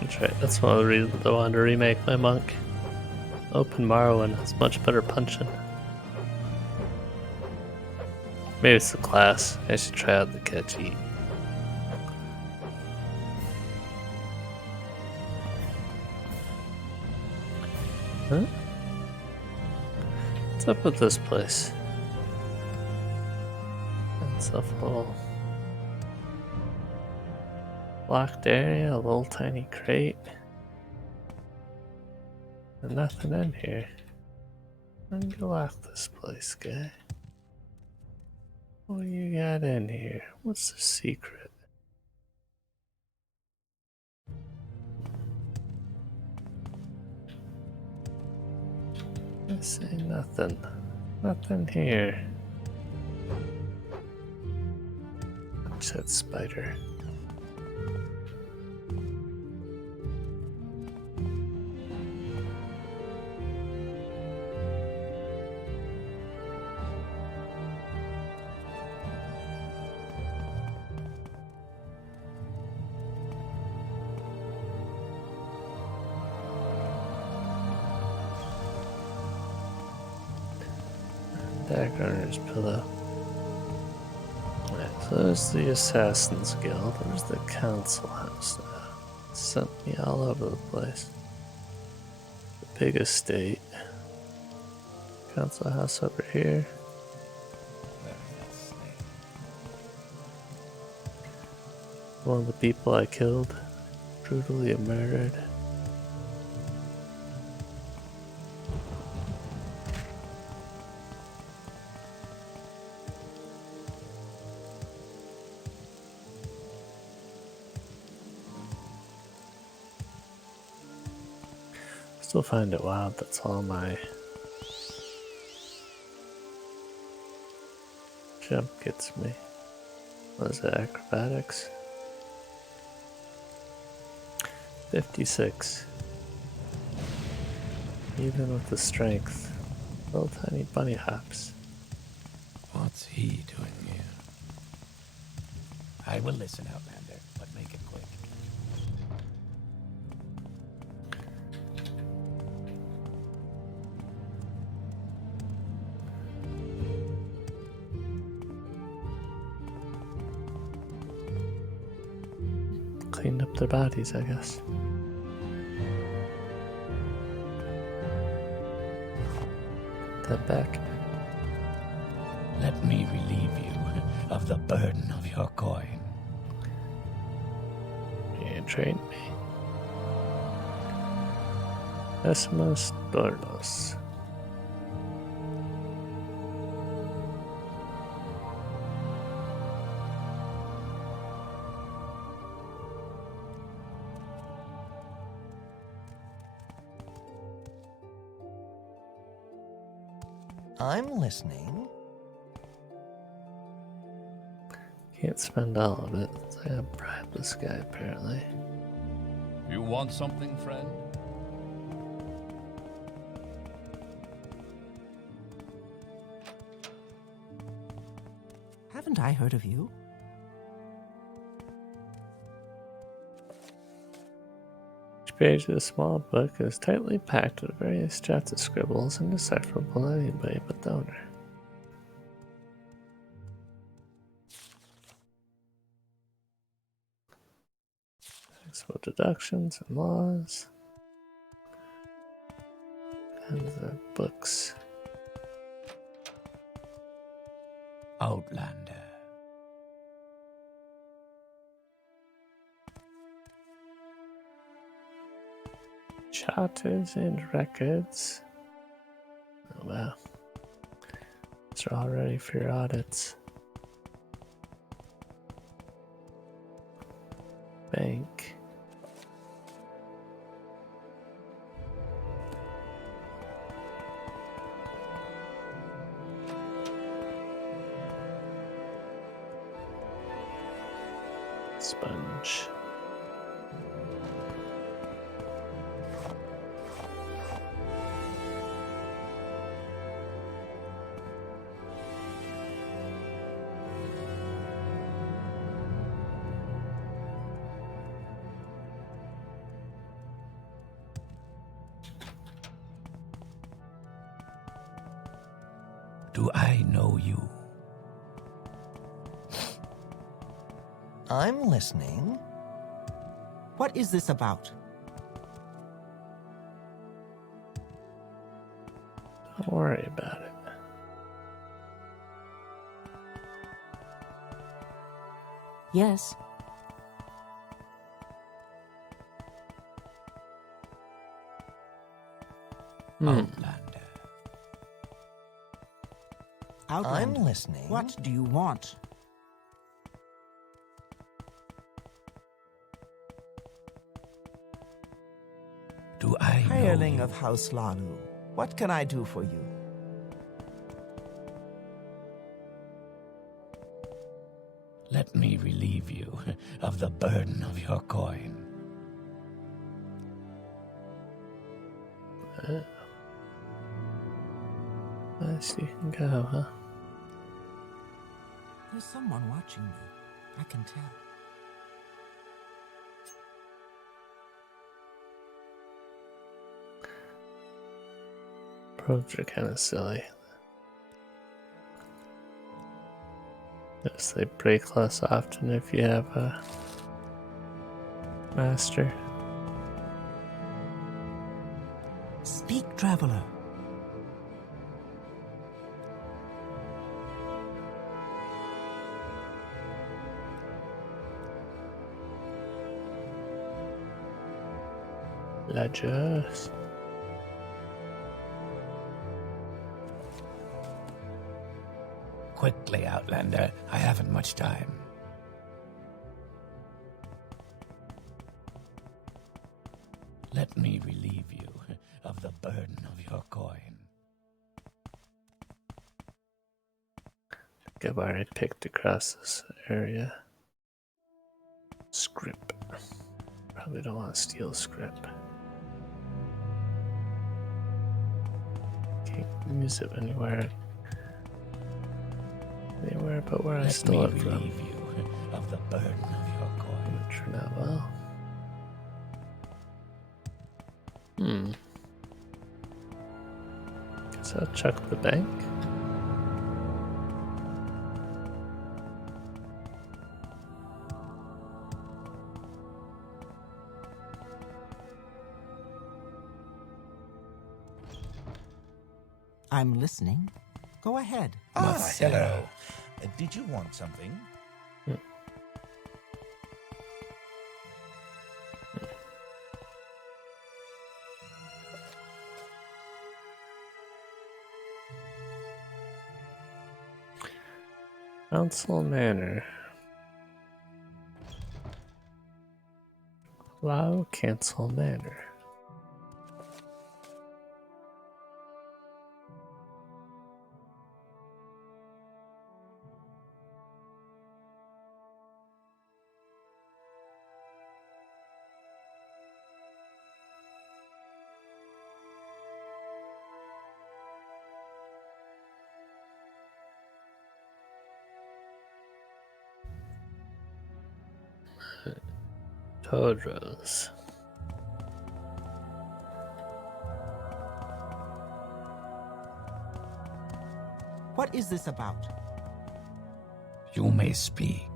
That's right, that's one of the reasons I wanted to remake my monk. Open Morrowind has much better punching. Maybe it's the class. I should try out the catchy. Huh? What's up with this place? It's a full locked area, a little tiny crate. And nothing in here. I'm gonna lock this place, guy. What do you got in here? What's the secret? I say nothing. Nothing here. Watch that spider. Dagger on his pillow. Right, so there's the Assassin's Guild. There's the Council House now. It sent me all over the place. The big estate. Council House over here. One of the people I killed. Brutally murdered. Still find it wild, that's all my jump gets me. What is it, acrobatics? 56. Even with the strength, little tiny bunny hops. What's he doing here? I will listen, Outlander, but make it quick. Cleaned up their bodies, I guess. That back. Let me relieve you of the burden of your coin. You trained me. Decimus Dornos. I'm listening. Can't spend all of it. I gotta bribe this guy, apparently. You want something, friend? Haven't I heard of you? Each page of the small book is tightly packed with various jots of scribbles indecipherable to anybody but the owner. Taxable deductions and laws. And the books. Outlander. Charters and records. Oh wow. These are all ready for your audits. Bank. Sponge. Do I know you? I'm listening. What is this about? Don't worry about it. Yes. Outlander. I'm listening. What do you want? Do I know Hireling you? of House Hlaalu. What can I do for you? Let me relieve you of the burden of your coin. Nice, you can go, huh? There's someone watching me. I can tell. Probes are kind of silly. Notice they break less often if you have a master. Speak, traveler. Ledgers. Quickly, Outlander. I haven't much time. Let me relieve you of the burden of your coin. I've already picked across this area. Script. Probably don't want to steal script. Can't use it anywhere but where I stole it Let me from. relieve you of the burden of your coin. Which turned out well. Guess I'll chuck the bank. I'm listening. Go ahead. Marcelo. Did you want something? Council Manor. Hlaalu Council Manor. Todros. What is this about? You may speak.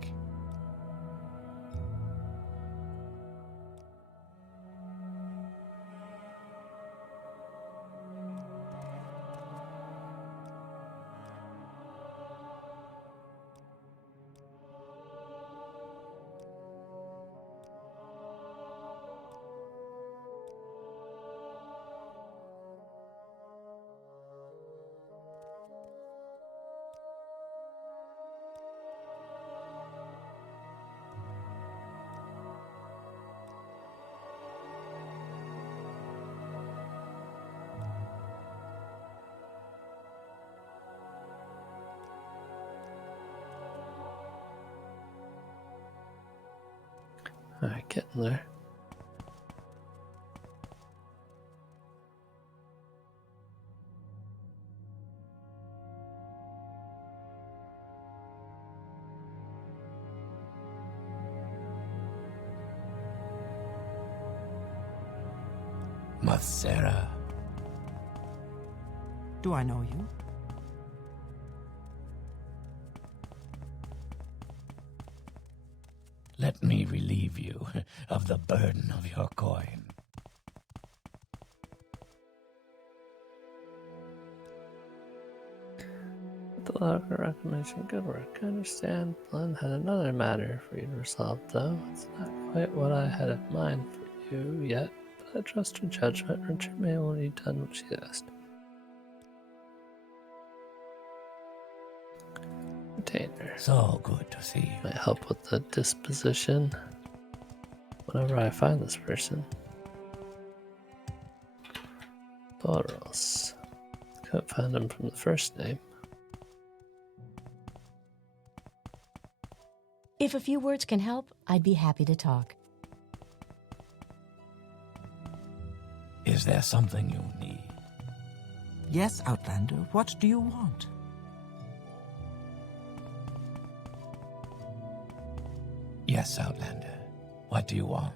Alright, getting there. Marcera. Do I know you? Let me relieve you of the burden of your coin. The locker reclamation, good work. I understand Glenn had another matter for you to resolve, though. It's not quite what I had in mind for you yet, but I trust her judgment. Richard may have only done what she asked. Retainer. So good to see you. Might help with the disposition whenever I find this person. Boros. Couldn't find him from the first name. If a few words can help, I'd be happy to talk. Is there something you need? Yes, Outlander, what do you want? Yes, Outlander. What do you want?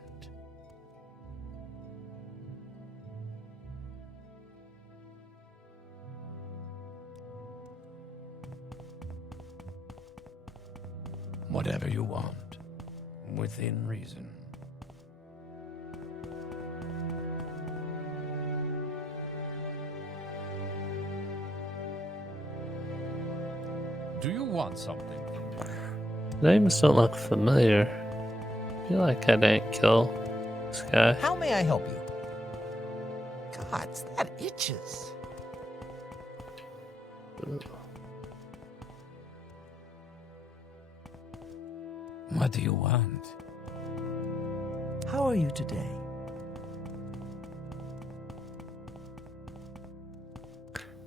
Whatever you want, within reason. Do you want something? Names don't look familiar. I feel like I didn't kill this guy. How may I help you? Gods, that itches. What do you want? How are you today?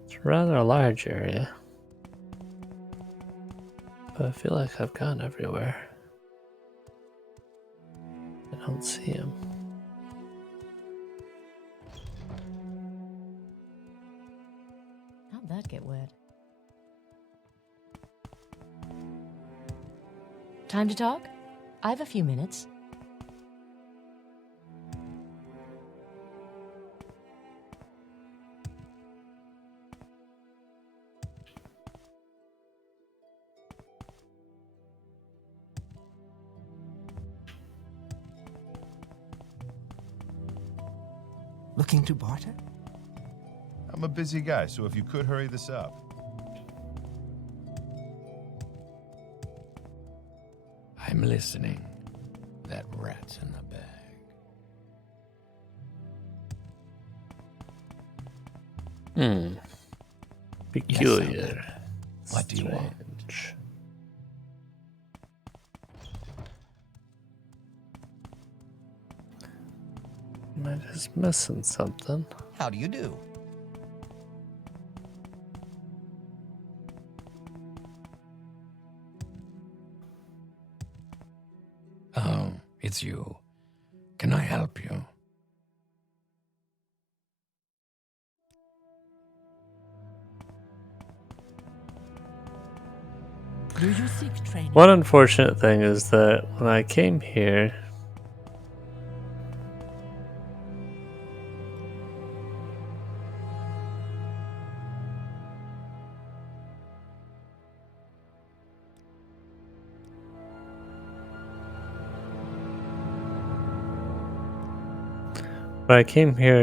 It's a rather large area. But I feel like I've gone everywhere. I don't see him. How'd that get wet? Time to talk? I have a few minutes. Looking to barter? I'm a busy guy, so if you could hurry this up. I'm listening. That rat's in the bag. Peculiar. What do you want? Strange. Am I just missing something? How do you do? Oh, it's you. Can I help you? Do you seek training? One unfortunate thing is that when I came here,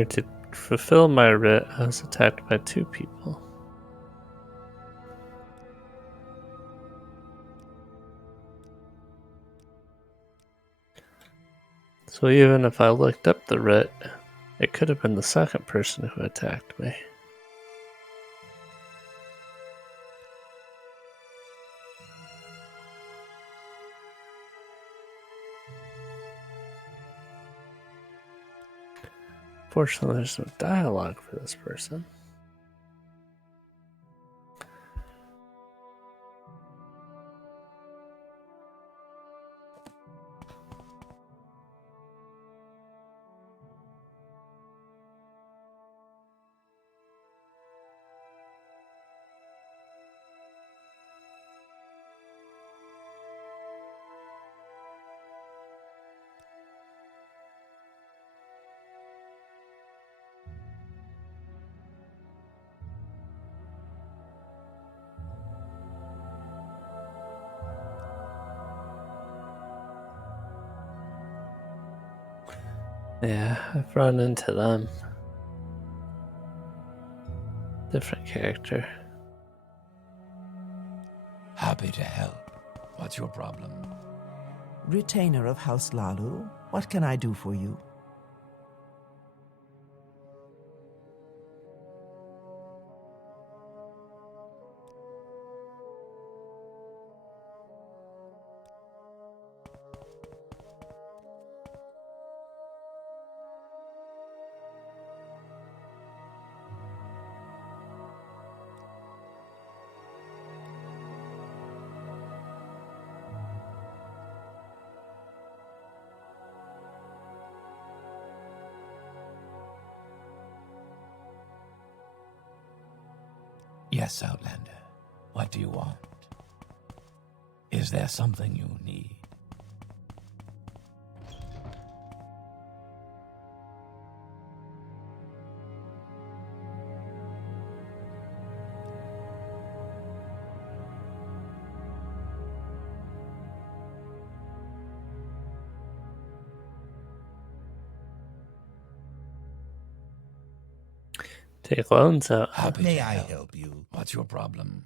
to fulfill my writ, I was attacked by 2 people. So even if I looked up the writ, it could have been the second person who attacked me. Fortunately, there's no dialogue for this person. Yeah, I've run into them. Different character. Happy to help. What's your problem? Retainer of House Hlaalu, what can I do for you? Yes, Outlander. What do you want? Is there something you need? Take loans out. Happy May to I help. help you? What's your problem?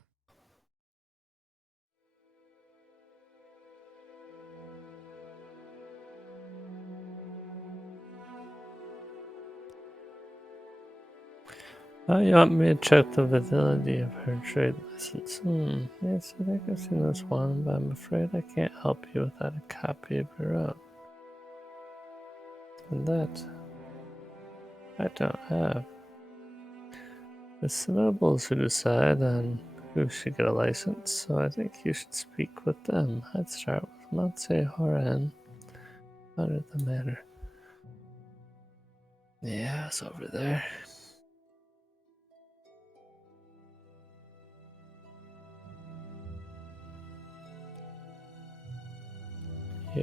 Oh, you want me to check the validity of her trade license? Yes, I think I've seen this one, but I'm afraid I can't help you without a copy of your own. And that I don't have. It's the nobles who decide on who should get a license, so I think you should speak with them. I'd start with Monse Horan out of the manor. Yeah, it's over there.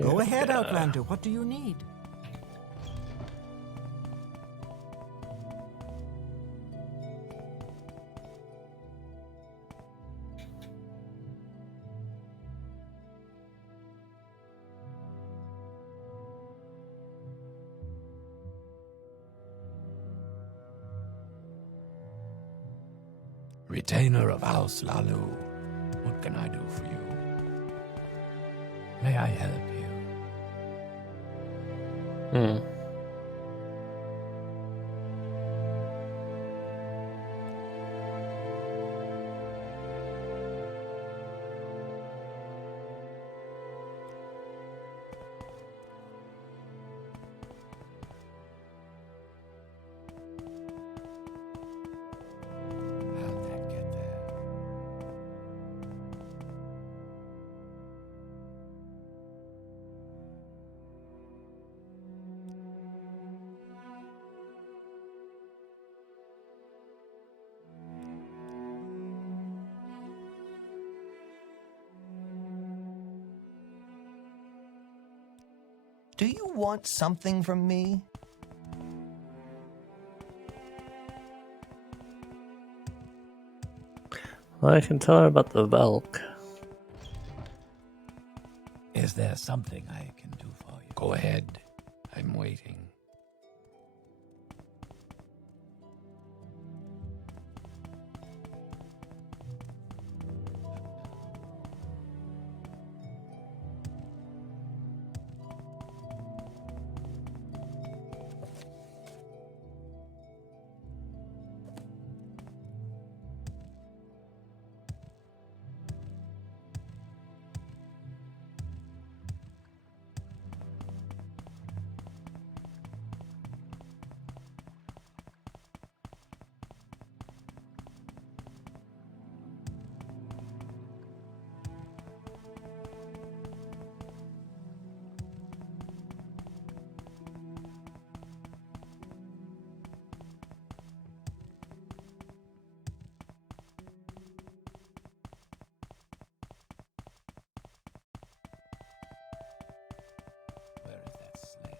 Go ahead, Yeah. Outlander. What do you need? Retainer of House Hlaalu. What can I do for you? May I help you? How'd that get there? Do you want something from me? Well, I can tell her about the Velk. Is there something I can do for you? Go ahead. I'm waiting. Where is that slave?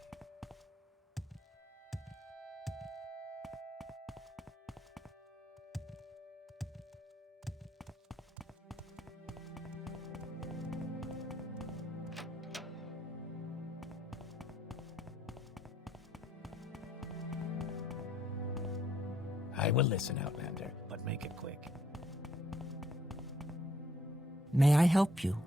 I will listen, Outlander, but make it quick. May I help you?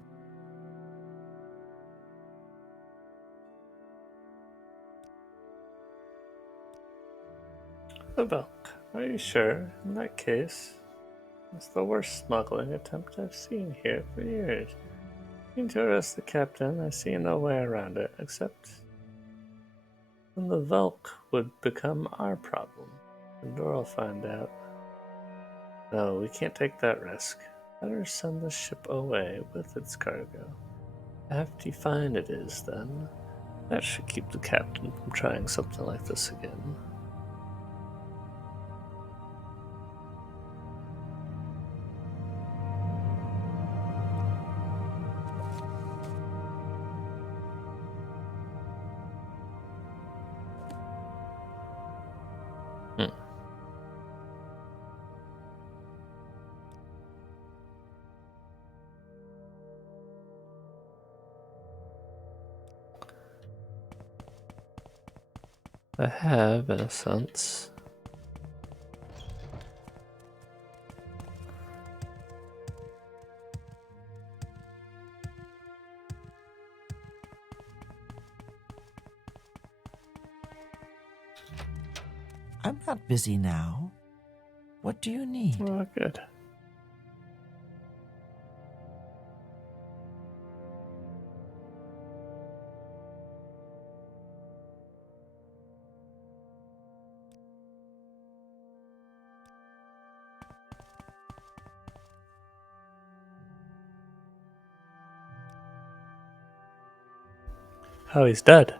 The Velk. Are you sure? In that case, it's the worst smuggling attempt I've seen here for years. You need to arrest the captain. I see no way around it, except then the Velk would become our problem. And Dora will find out. No, we can't take that risk. Better send the ship away with its cargo. How hefty fine it is, then. That should keep the captain from trying something like this again. Hmm. I have, in a sense. I'm not busy now. What do you need? Oh, good. Oh, he's dead.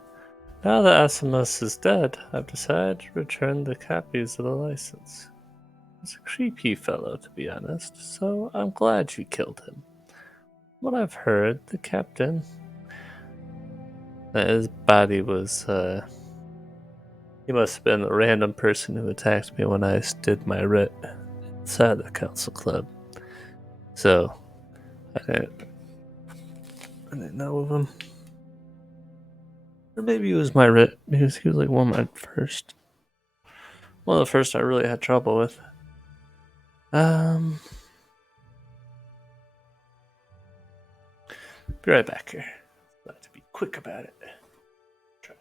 Now that Asimus is dead, I've decided to return the copies of the license. He's a creepy fellow, to be honest, so I'm glad you killed him. What I've heard, the captain, that his body was, he must have been a random person who attacked me when I did my writ inside the council club. So, I didn't know of him. Or maybe it was my writ, because he was like one of the first I really had trouble with. Be right back here. I'd like to be quick about it. Try.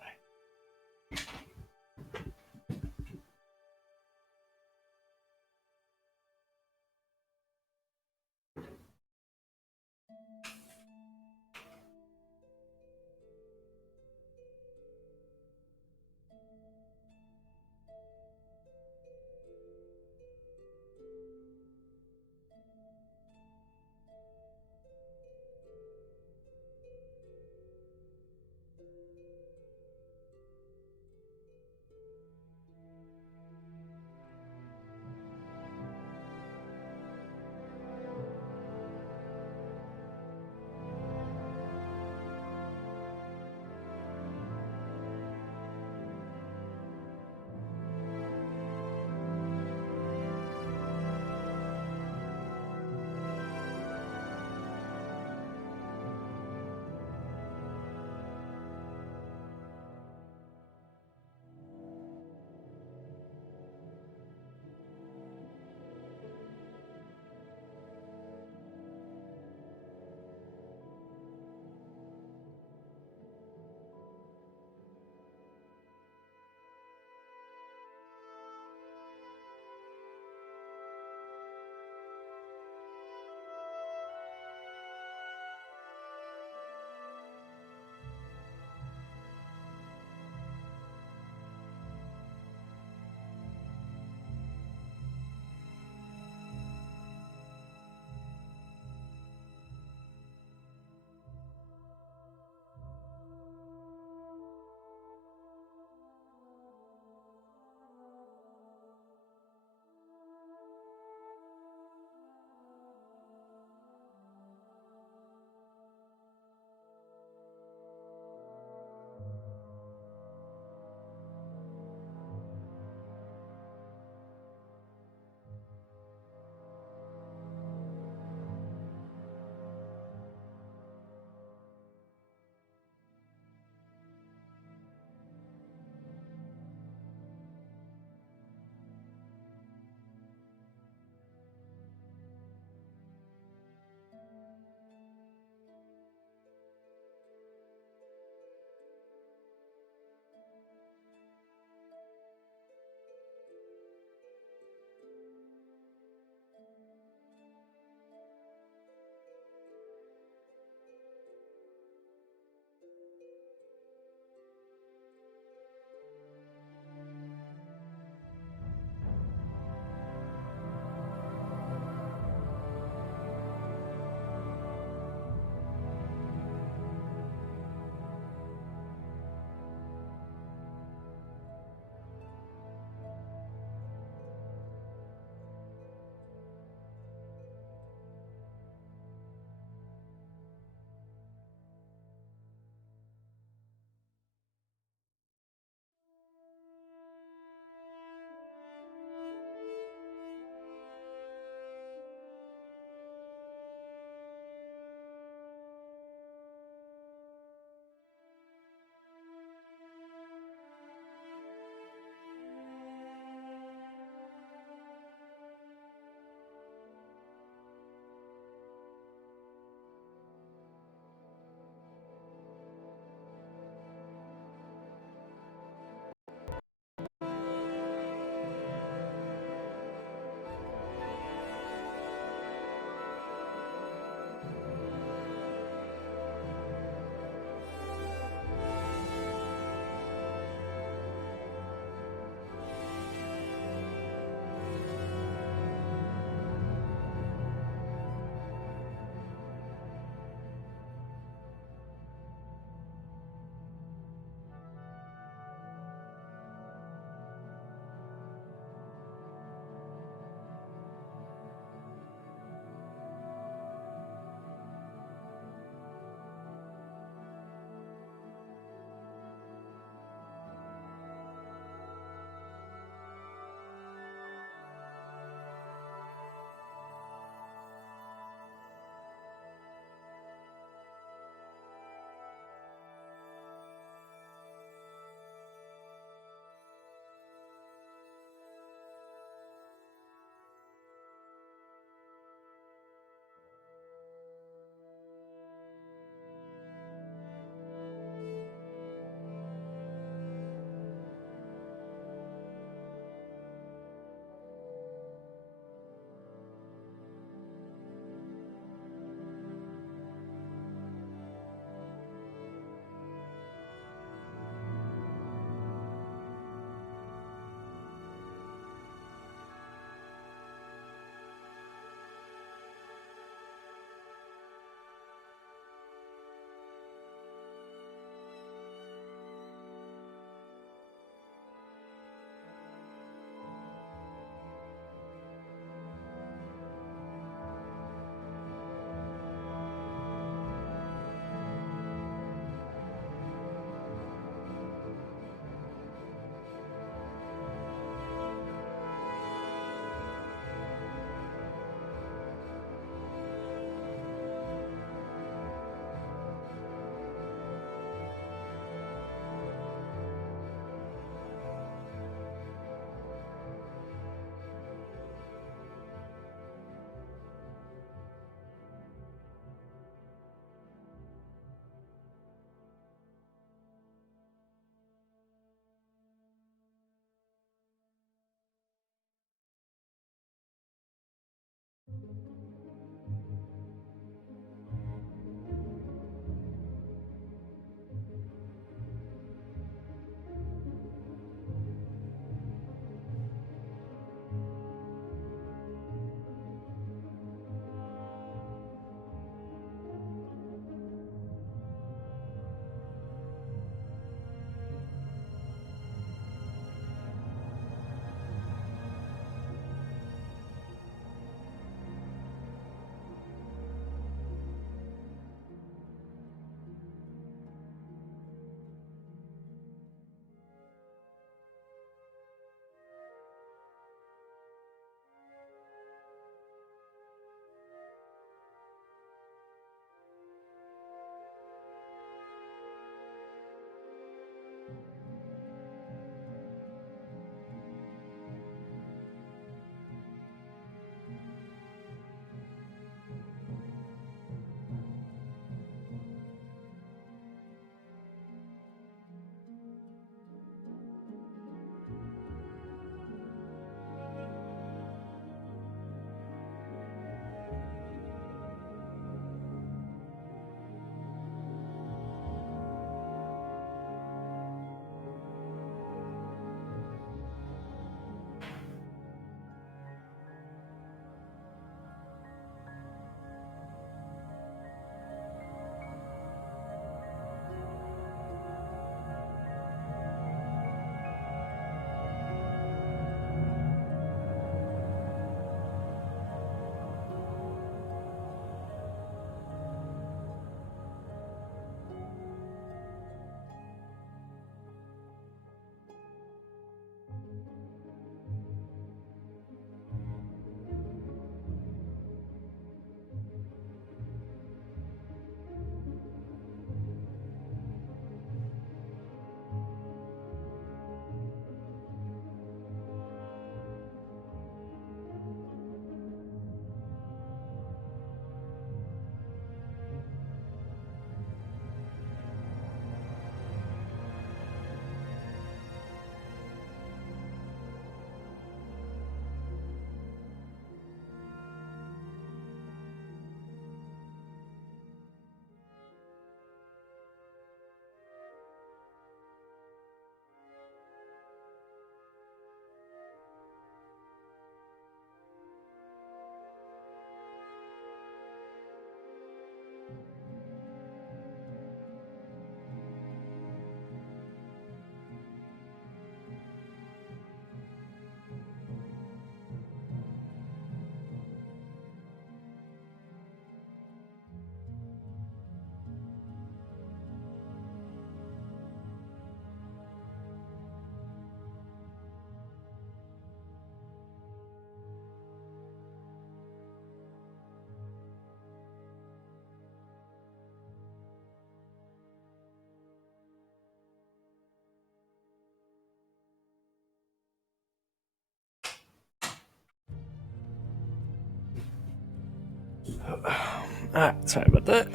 Alright, sorry about that.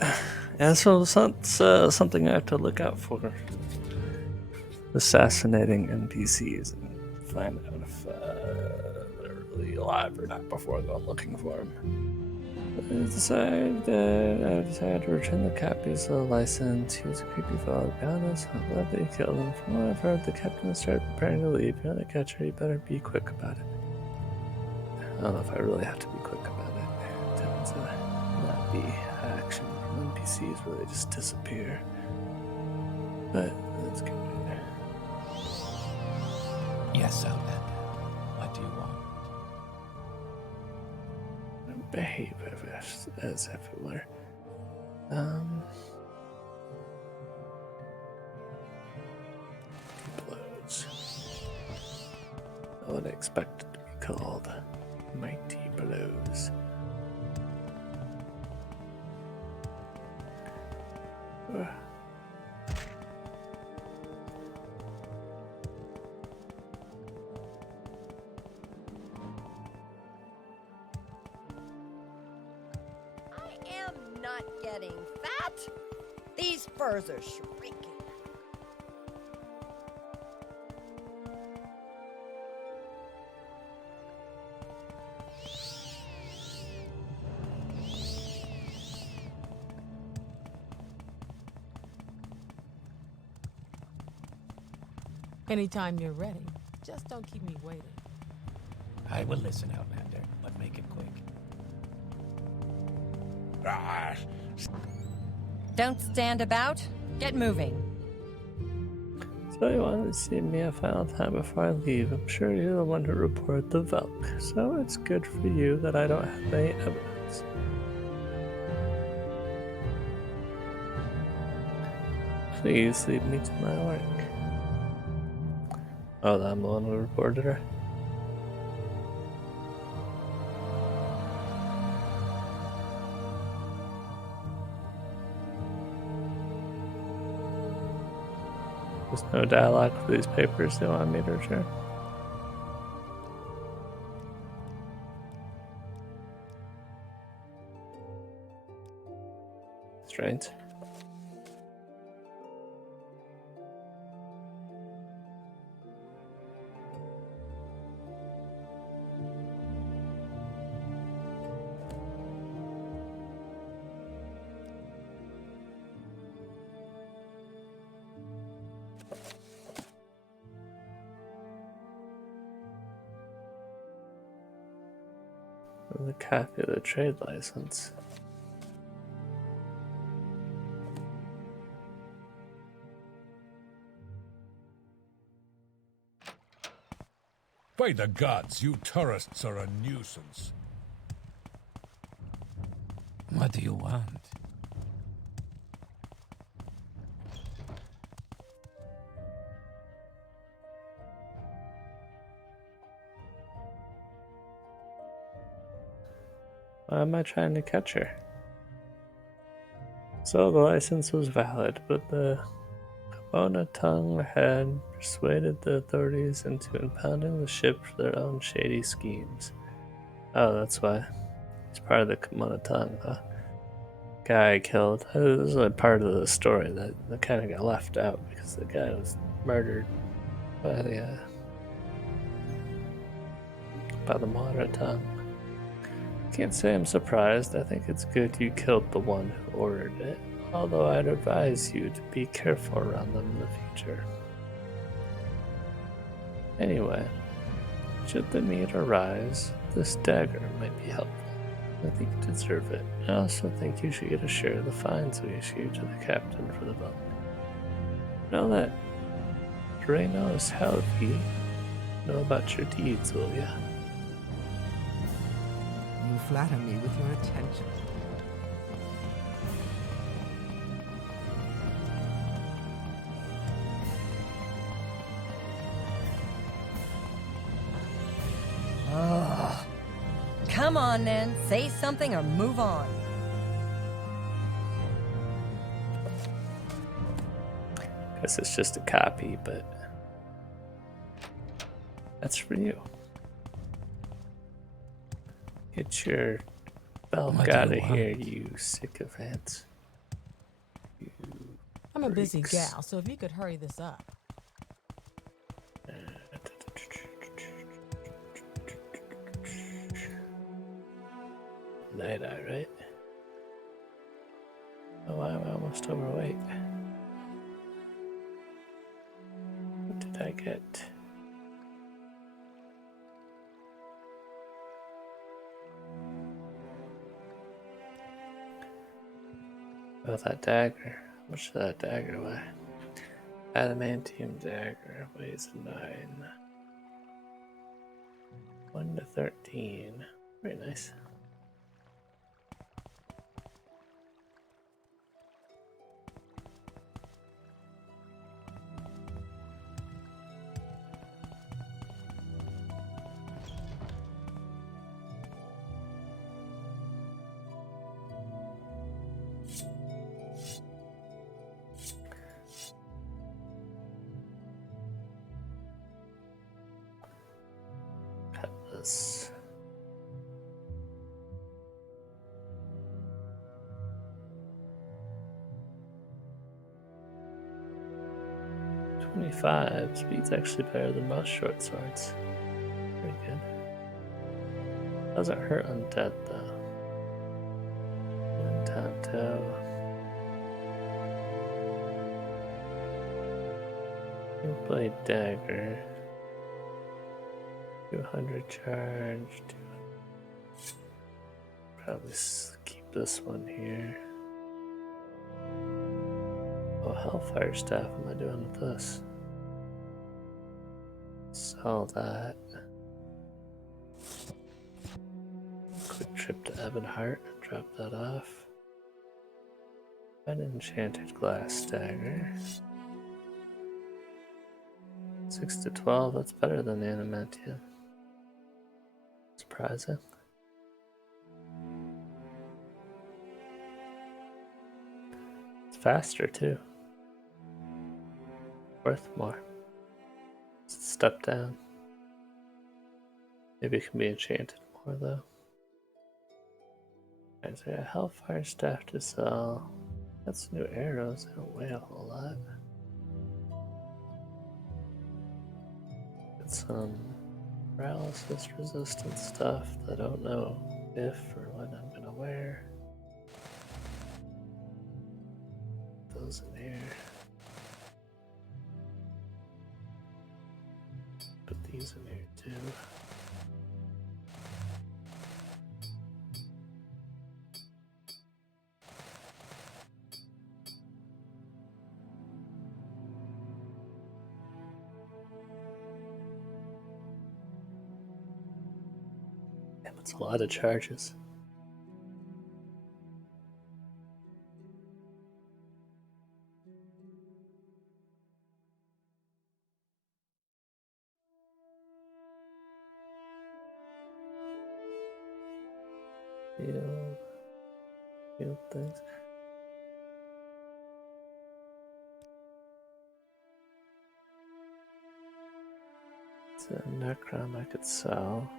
Yeah, so that's something I have to look out for. Assassinating NPCs and find out if they're really alive or not before I go looking for them. I decided to return the copies of the license. He was a creepy fellow. To be honest, I'm glad that you killed him. From what I've heard, the captain has started preparing to leave. You're the catcher, you better be quick about it. I don't know if I really have to be quick about it. It tends to not be action from NPCs where they just disappear. But that's good. Yes, Outlander. What do you want? Behave as if it were. Blows. I would expect it to be called Mighty Blows. Not getting fat. These furs are shrinking. Anytime you're ready, just don't keep me waiting. I will listen, Outlander, but make it quick. Don't stand about. Get moving. So you wanted to see me a final time before I leave. I'm sure you're the one who reported the Velk, so it's good for you that I don't have any evidence. Please leave me to my work. Oh, I'm the one who reported her? There's no dialogue for these papers they want me to return. Strange. The copy of the trade license. By the gods, you tourists are a nuisance. What do you want? Why am I trying to catch her? So the license was valid, but the Kabona tongue had persuaded the authorities into impounding the ship for their own shady schemes. Oh, that's why. He's part of the Kabona tongue, the guy I killed. This was like part of the story that kind of got left out because the guy was murdered by the Mara tongue. Can't say I'm surprised. I think it's good you killed the one who ordered it, although I'd advise you to be careful around them in the future. Anyway, should the need arise, this dagger might be helpful. I think you deserve it. I also think you should get a share of the fines we issue to the captain for the boat. Now that Reno is healthy, know about your deeds, will ya? You flatter me with your attention. Oh. Come on then, say something or move on. Guess it's just a copy, but that's for you. Get your Belk What do out you of want? here, you sycophants. You I'm a busy freaks. gal, so if you could hurry this up. Night eye, right? Oh, I'm almost overweight. What did I get? Oh, that dagger. How much did that dagger weigh? Adamantium dagger weighs 9. 1 to 13. Very nice. Cutlass. .25. Speed's actually better than most short swords. Pretty good. Doesn't hurt undead though. Tanto. Blade dagger. 200 charge. Probably keep this one here. Oh, Hellfire Staff, what am I doing with this? Sell that. Quick trip to Ebonheart, drop that off. An enchanted glass dagger. 6 to 12, that's better than the Adamantium. Surprising. It's faster too. Worth more. Step down. Maybe it can be enchanted more though. Alright, so I got Hellfire Staff to sell. That's new arrows, they don't weigh a whole lot. Got some paralysis resistant stuff that I don't know if or when I'm gonna wear. Those in here. Put these in here too. Damn, it's a lot of charges. Heal things. It's a Necron I could sell.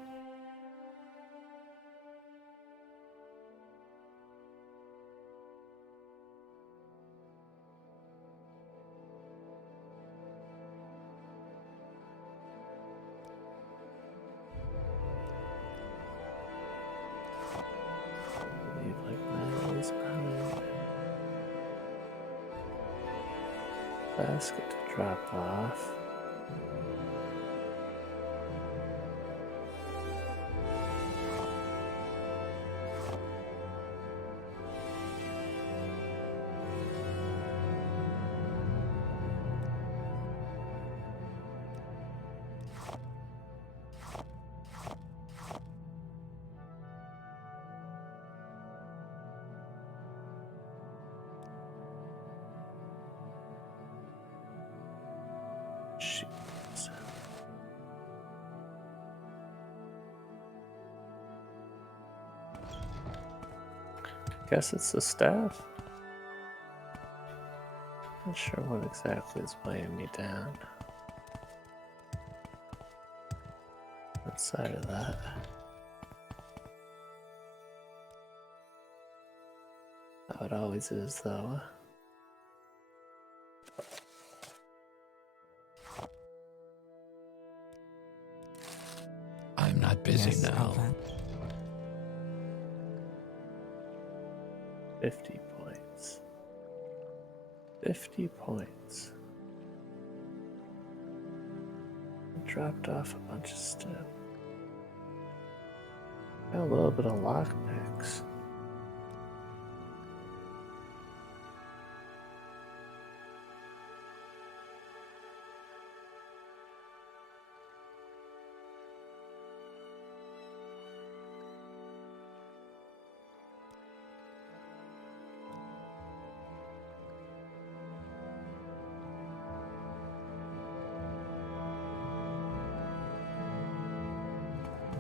Leave like metals behind. Basket to drop off. Jeez. Guess it's the staff. Not sure what exactly is weighing me down. Outside of that. how it always is, though. I'm not busy Yes, now. Outland. 50 points. 50 points. I dropped off a bunch of stuff. Got a little bit of lockpicks.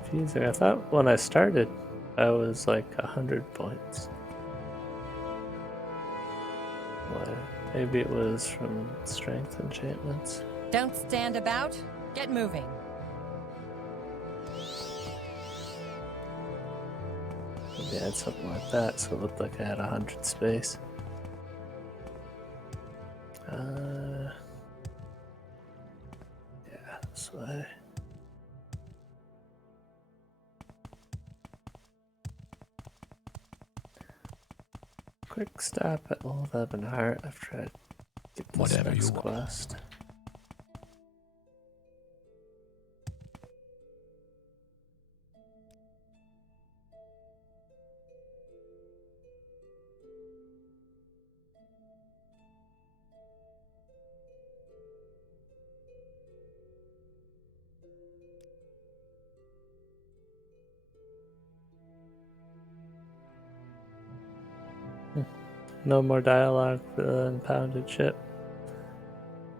Confusing. I thought when I started, I was like 100 points. Why? Maybe it was from strength enchantments. Don't stand about. Get moving. Maybe I had something like that, so it looked like I had 100 space. Yeah, this way. Quick stop at Old Ebonheart after I get this Whatever next you want. quest. No more dialogue for the impounded ship.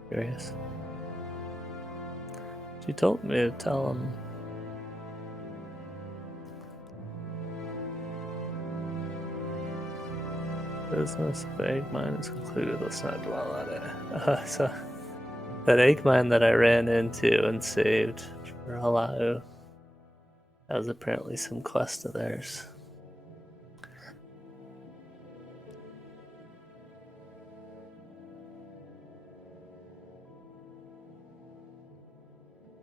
Curious. She told me to tell him. Business of the egg mine is concluded. Let's not dwell on it. So that egg mine that I ran into and saved for Hlaalu, that was apparently some quest of theirs.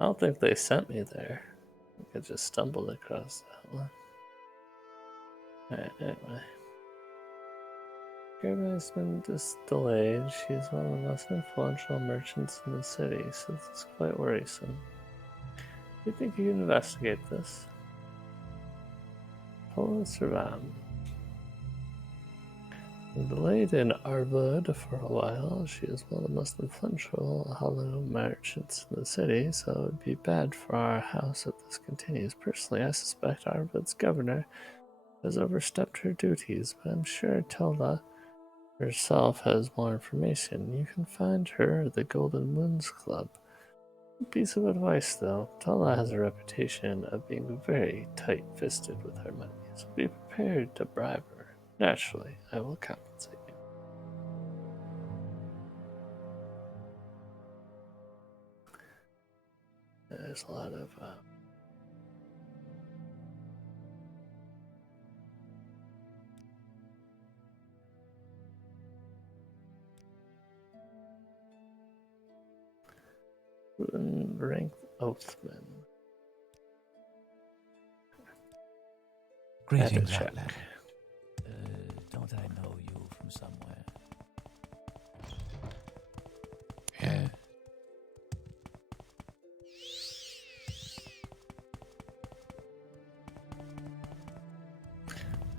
I don't think they sent me there. I think I just stumbled across that one. Alright, anyway. Kirby has been just delayed. She is one of the most influential merchants in the city, so this is quite worrisome. Do you think you can investigate this? Pull us around. Delayed in Arwood for a while. She is one of the most influential Hlaalu merchants in the city, so it would be bad for our house if this continues. Personally, I suspect Arwood's governor has overstepped her duties, but I'm sure Tilda herself has more information. You can find her at the Golden Moons Club. A piece of advice, though. Tilda has a reputation of being very tight-fisted with her money, so be prepared to bribe her. Naturally, I will compensate you. There's a lot of ranked oathman. Greetings, check. Outland. Don't I know you from somewhere? Yeah.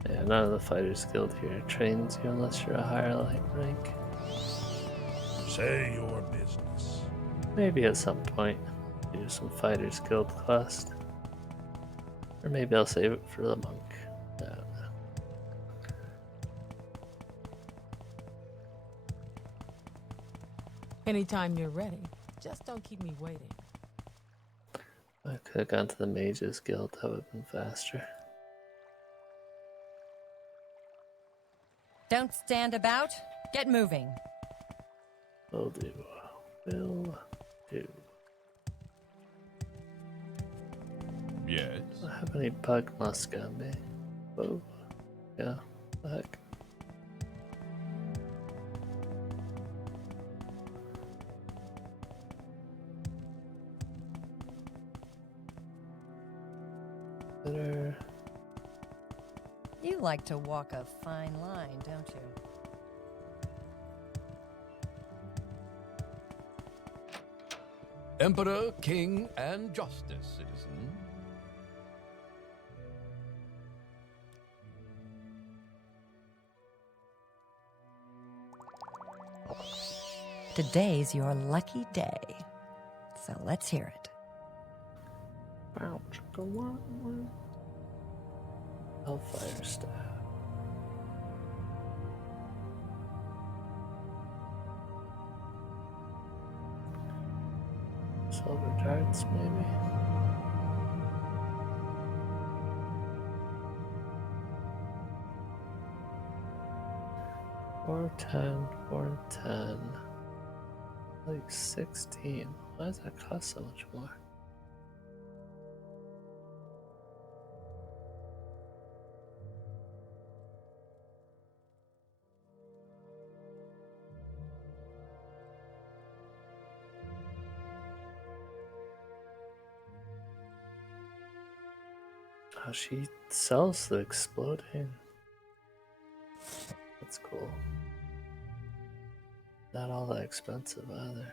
Yeah, none of the Fighters Guild here trains you unless you're a higher rank. Say your business. Maybe at some point do some Fighters Guild quest. Or maybe I'll save it for the monk. I don't know. Anytime you're ready. Just don't keep me waiting. I could have gone to the Mages Guild, that would have been faster. Don't stand about. Get moving. Will do. Will do. Yes. Do I have any bug musk on me? Oh, yeah. The heck. Better. You like to walk a fine line, don't you? Emperor, king, and justice, citizen. Today's your lucky day. So let's hear it. Hellfire staff. Silver darts, maybe. Four 10, 410. Like 16. Why does that cost so much more? Oh, she sells the exploding. That's cool. Not all that expensive either.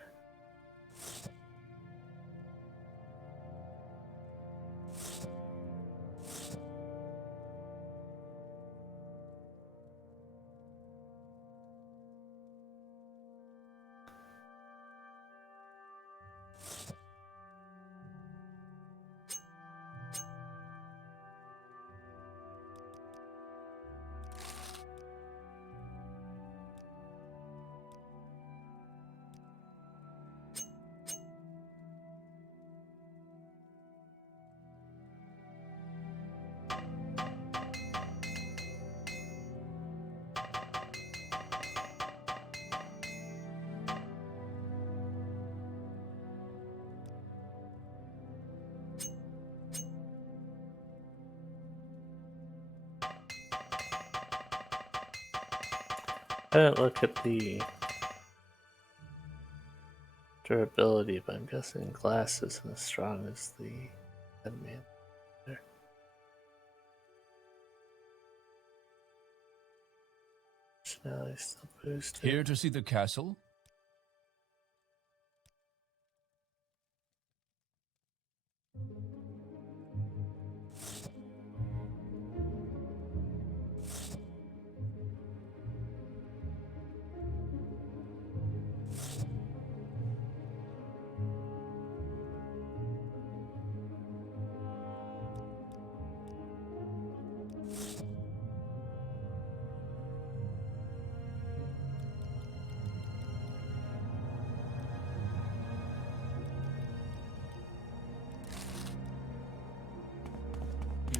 I didn't look at the durability, but I'm guessing glass isn't as strong as the enemy. Functionality still boosted. Here to see the castle?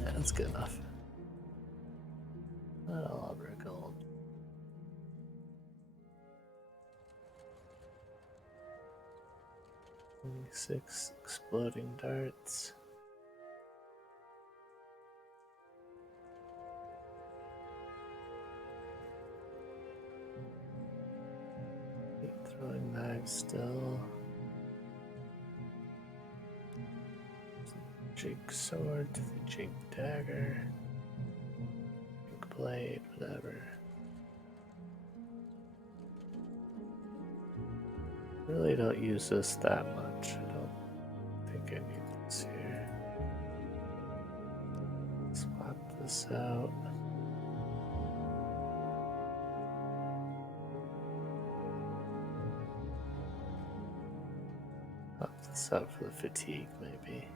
Yeah, that's good enough. Not all over gold. Only 6 exploding darts. Keep throwing knives still. Jig sword to the jig dagger. Jig blade, whatever. Really don't use this that much. I don't think I need this here. Swap this out. Swap this out for the fatigue, maybe.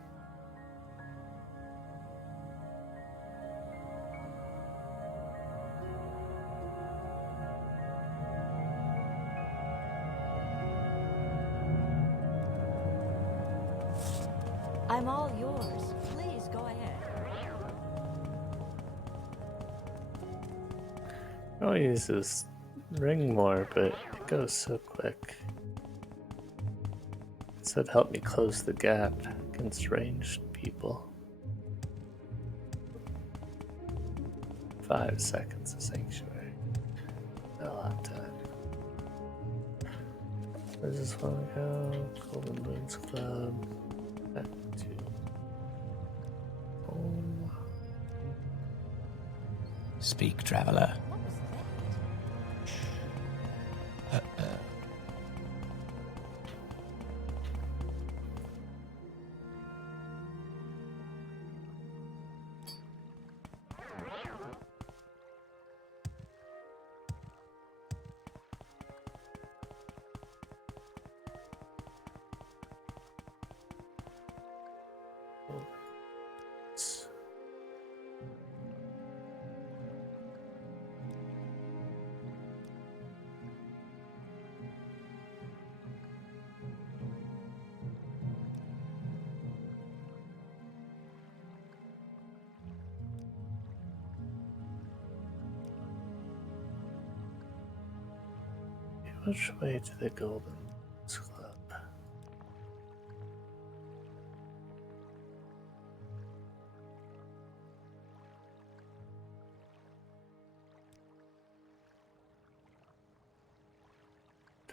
I'm all yours. Please go ahead. I'll use this ring more, but it goes so quick. It said help me close the gap against ranged people. 5 seconds of sanctuary. Not a lot of time. Where does this one go? Golden Moons Club. Back to home. Speak, traveler. What was that? Which way to the Golden Club?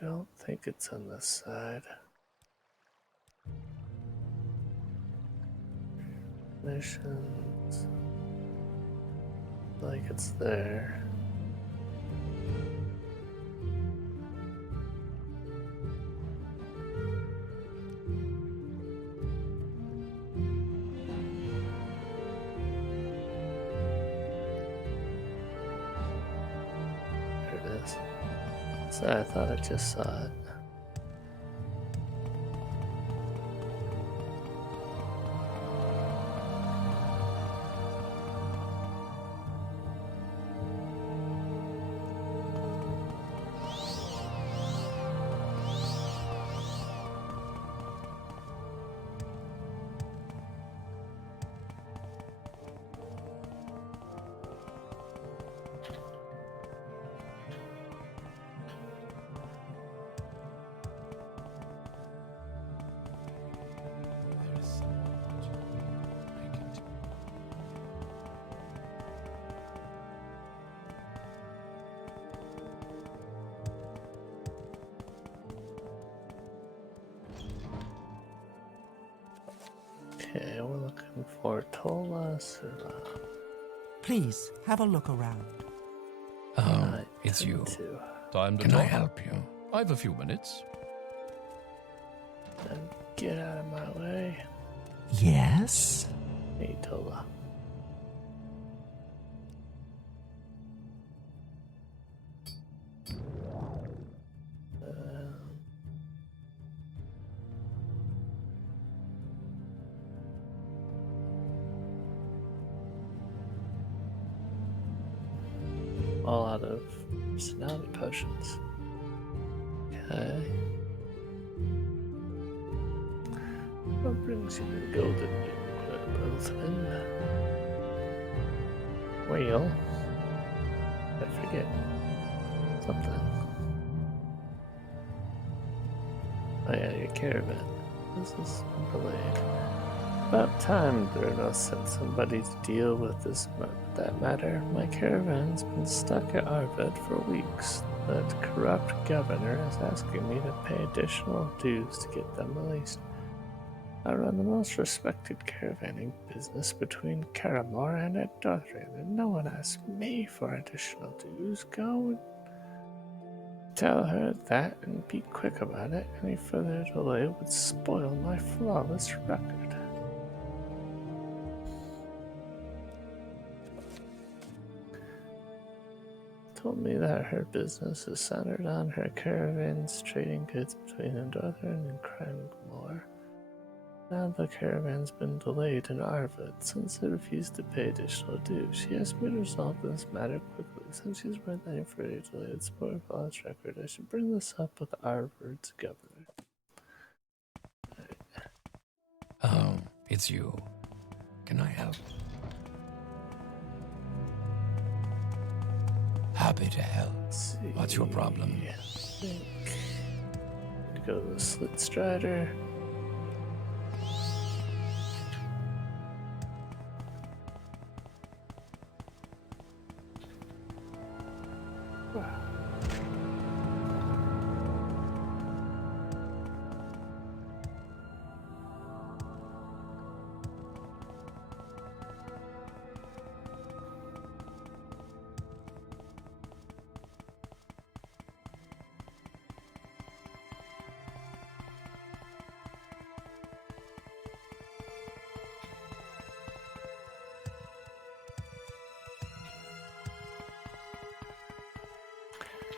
Don't think it's on this side. Missions. Like it's there. There it is. So I thought I just saw it. There is so much I can do. Okay, we're looking for Tolas. Please, have a look around. Oh, it's you. Time to Can I talk. help you? I've a few minutes. And get out of my way. Yes? Hey, Tola. All out of personality potions. Okay. What brings you to the Golden Bothman? Whale? I forget. Something. Oh yeah, your caravan. This is delayed. About time Bruno sent somebody to deal with that matter. My caravan's been stuck at Arvid for weeks. That corrupt governor is asking me to pay additional dues to get them released. I run the most respected caravanning business between Karamor and Edward, and no one asks me for additional dues. Go and tell her that and be quick about it. Any further delay would spoil my flawless record. Told me that her business is centered on her caravans trading goods between Northern and Krangmore. Now the caravan's been delayed in Arvid since it refused to pay additional dues. She asked me to resolve this matter quickly. Since she's read that for a delayed spoil flawless record, I should bring this up with Arvid's governor. Oh, it's you. Can I help? Happy to help. What's your problem? I think go to the Slit Strider.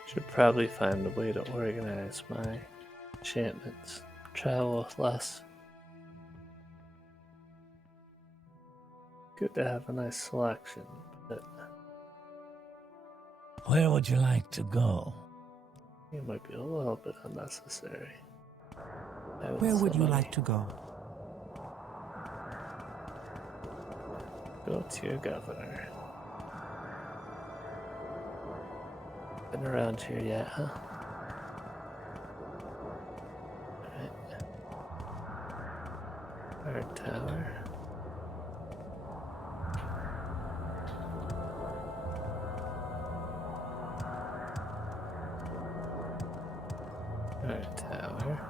Should probably find a way to organize my enchantments. Travel with less. Good to have a nice selection, but Where would you like to go? it might be a little bit unnecessary. Where would you like to go? Go to your governor. Been around here yet, huh? Alright. Guard tower. Guard tower.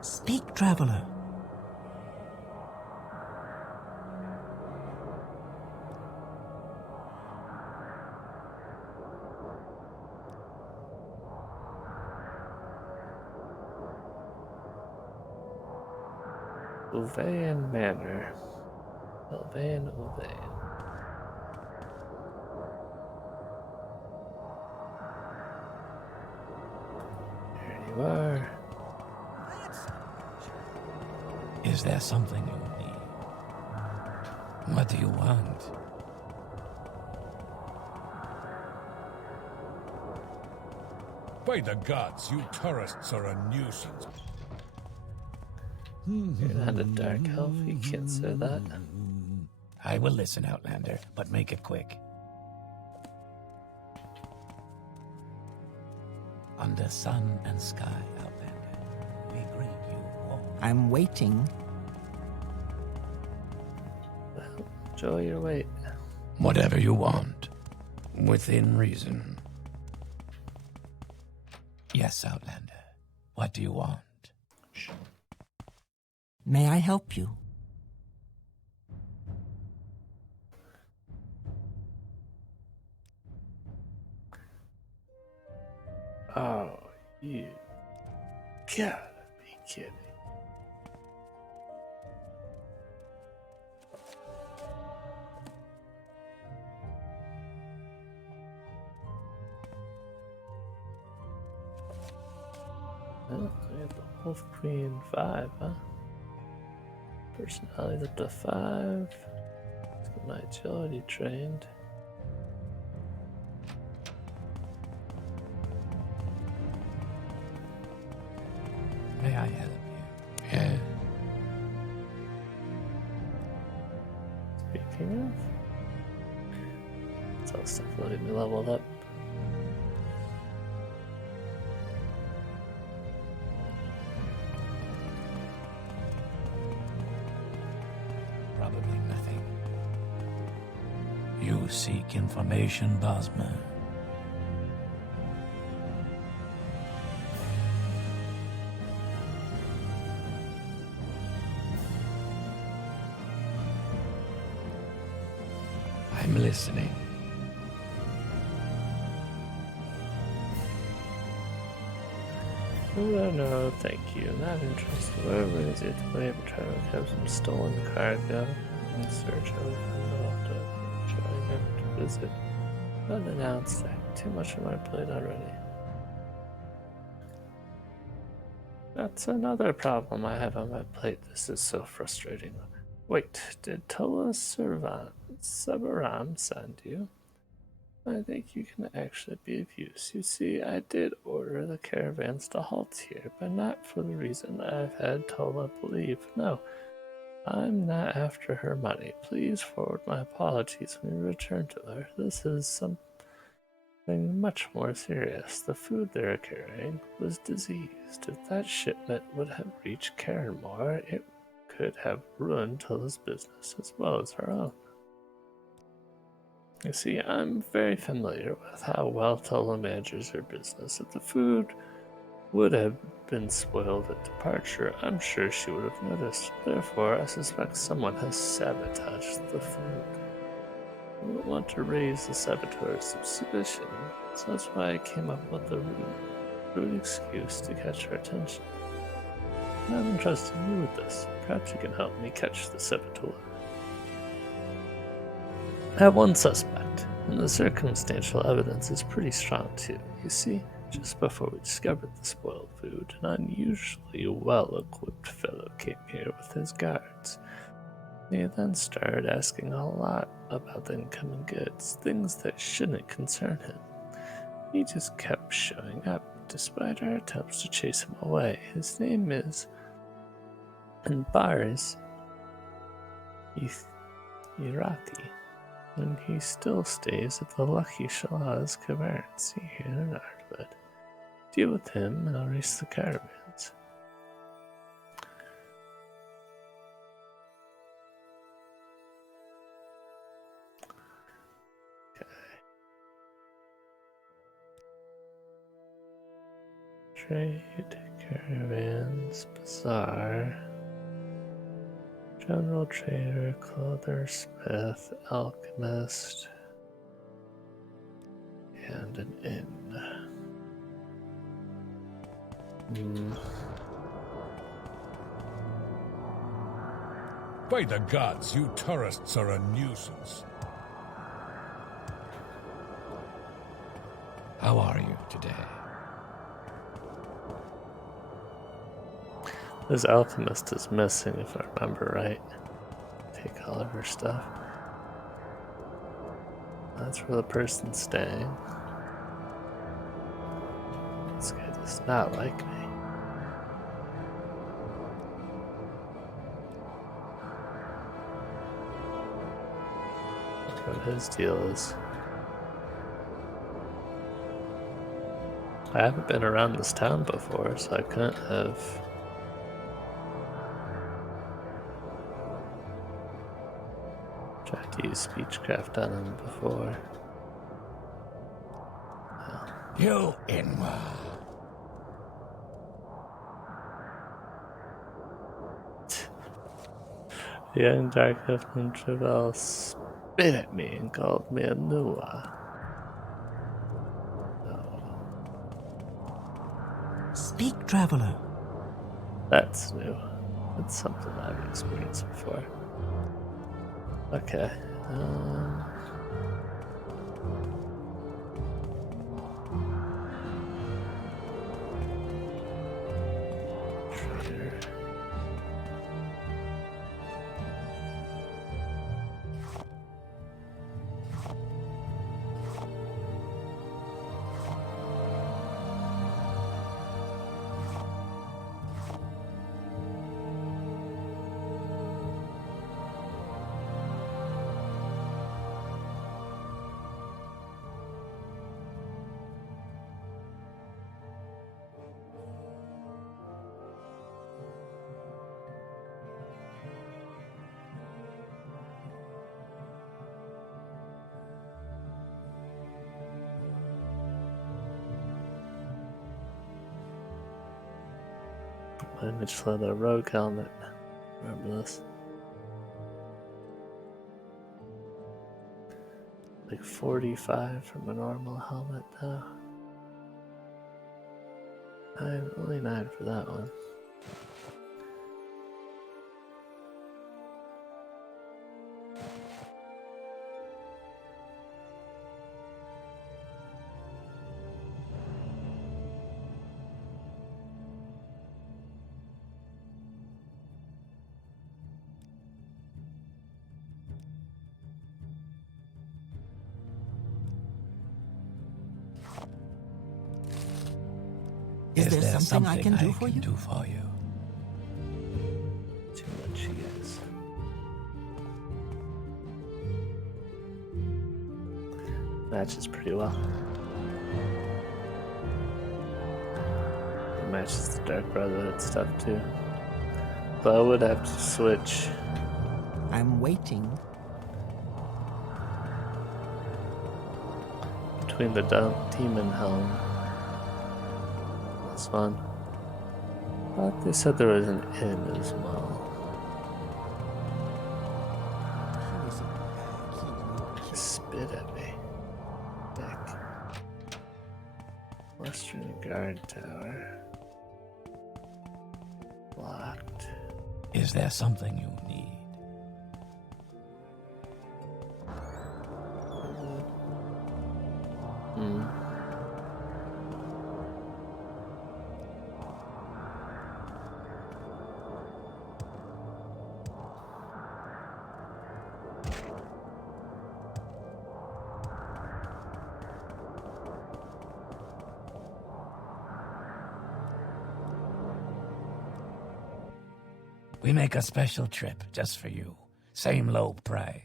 Speak, traveler. Uvean Manor. Uvean. There you are. Is there something you need? What do you want? By the gods, you tourists are a nuisance. You're not a dark elf, you can't say that. I will listen, Outlander, but make it quick. Under sun and sky, Outlander, we greet you warmly. I'm waiting. Well, enjoy your wait. Whatever you want, within reason. Yes, Outlander. What do you want? May I help you? Oh, you gotta be kidding. Oh, we have the Wolf Queen 5, huh? Personality's up to 5. Let's get my agility trained. May I help you? Yeah. Speaking of, it's all stuff letting me leveled up. Probably nothing. You seek information, Bosmer. I'm listening. No, thank you. Not interested. Whatever it is, it's way of trying to have some stolen cargo in search of trying to visit. Unannounced. I have too much on my plate already. That's another problem I have on my plate. This is so frustrating. Wait, did Tola Severam send you? I think you can actually be of use. You see, I did order the caravans to halt here, but not for the reason I've had Tola believe. No, I'm not after her money. Please forward my apologies when you return to her. This is something much more serious. The food they're carrying was diseased. If that shipment would have reached Cairnmore, it could have ruined Tola's business as well as her own. You see, I'm very familiar with how well Tola manages her business. If the food would have been spoiled at departure, I'm sure she would have noticed. Therefore, I suspect someone has sabotaged the food. I don't want to raise the saboteur's suspicion, so that's why I came up with a rude excuse to catch her attention. I'm entrusting you with this. Perhaps you can help me catch the saboteur. I have one suspect, and the circumstantial evidence is pretty strong too. You see, just before we discovered the spoiled food, an unusually well-equipped fellow came here with his guards. He then started asking a lot about the incoming goods, things that shouldn't concern him. He just kept showing up, despite our attempts to chase him away. His name is, in bars, Irati, and he still stays at the Lucky Shalaz Caverns here in Ardwood. Deal with him and I'll race the caravans. Trade, caravans, bazaar, general trader, clother, smith, alchemist, and an inn. By the gods, you tourists are a nuisance. How are you today? This alchemist is missing, if I remember right. Take all of her stuff. That's where the person's staying. This guy does not like me. What his deal is. I haven't been around this town before, so I couldn't have tried to use speechcraft on him before. You Inwa. The young dark elf named Travel spit at me and called me a Nua. Speak, traveler. That's new. It's something I've experienced before. Okay. Trader. Image for the rogue helmet. Remember this? Like 45 from a normal helmet now. Only 9 for that one. Is there something I can do for you? do for you? Too much, you guys. Matches pretty well. It matches the Dark Brotherhood stuff too. But I would have to switch. I'm waiting. Between the demon helm. This one. But they said there was an inn as well. Spit at me. Dick. Western Guard Tower. Locked. Is there something you need? We make a special trip just for you. Same low price.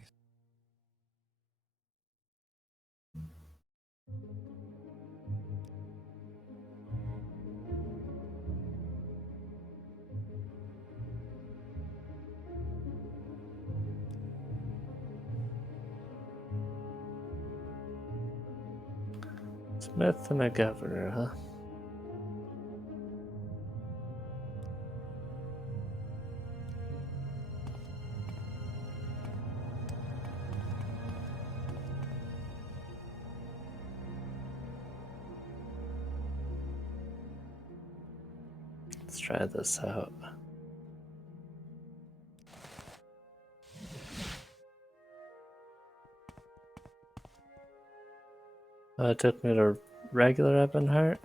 Smith and a governor, huh? Let's try this out. It took me to regular Ebonheart?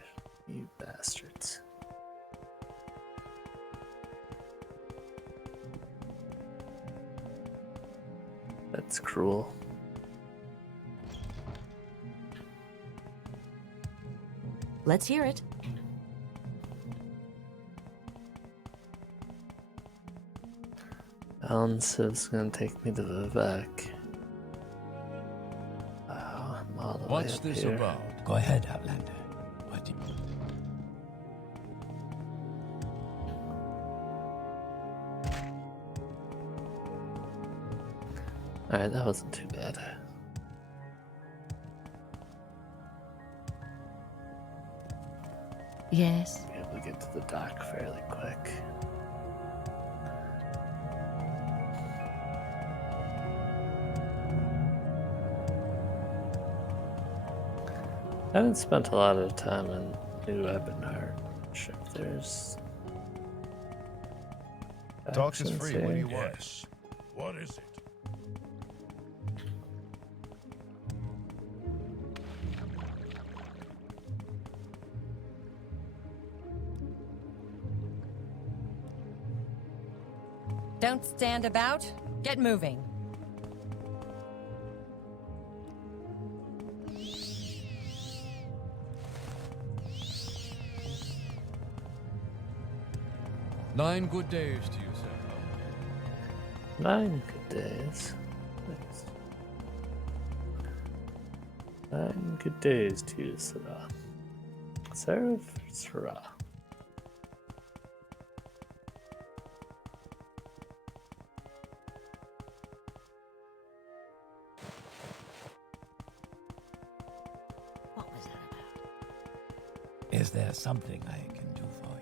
You bastards. That's cruel. Let's hear it. Balance is gonna take me to Vivek. Wow, I'm all the way What's up this here. about? Go ahead, Outlander. What do you... Alright, that wasn't too bad. Yes. Be able to get to the dock fairly quick. I haven't spent a lot of time in New Ebonheart. Not sure if there's Talks is actions free. What do here. you want? Yes. What is it? Don't stand about. Get moving. Nine good days to you, sir. 9 good days. Nice. 9 good days to you, Sarah. Sarah. What was that about? Is there something I can do for you?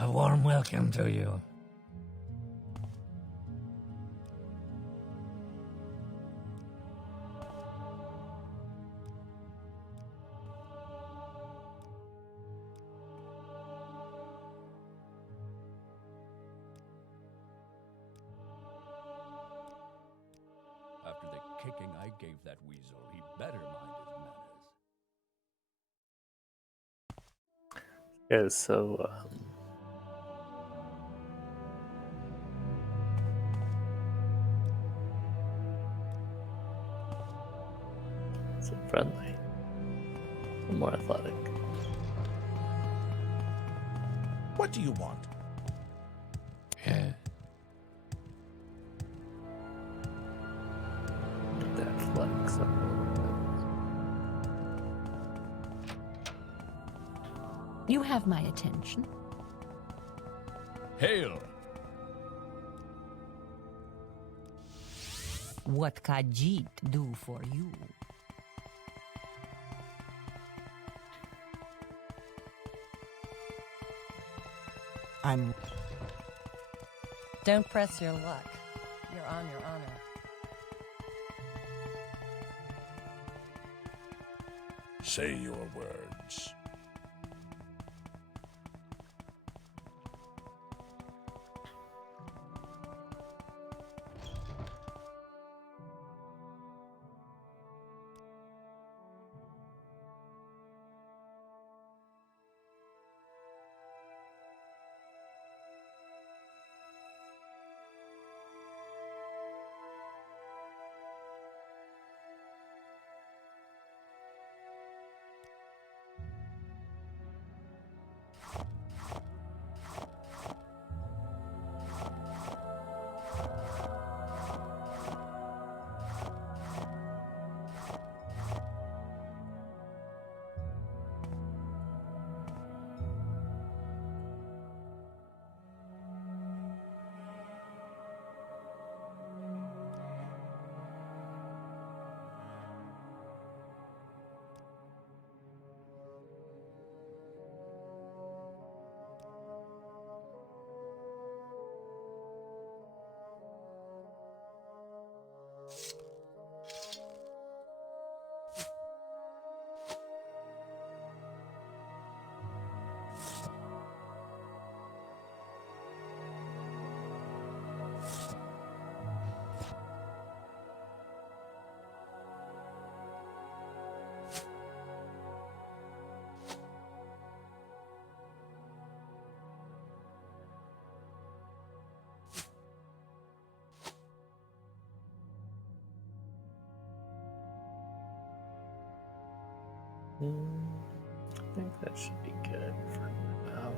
A warm welcome to you. After the kicking I gave that weasel, he better mind his manners. Yeah, so so friendly. More athletic. What do you want? Yeah. The athletics up a little You have my attention. Hail! What Khajiit do for you? I'm Don't press your luck. You're on your honor. Say your words. I think that should be good for now.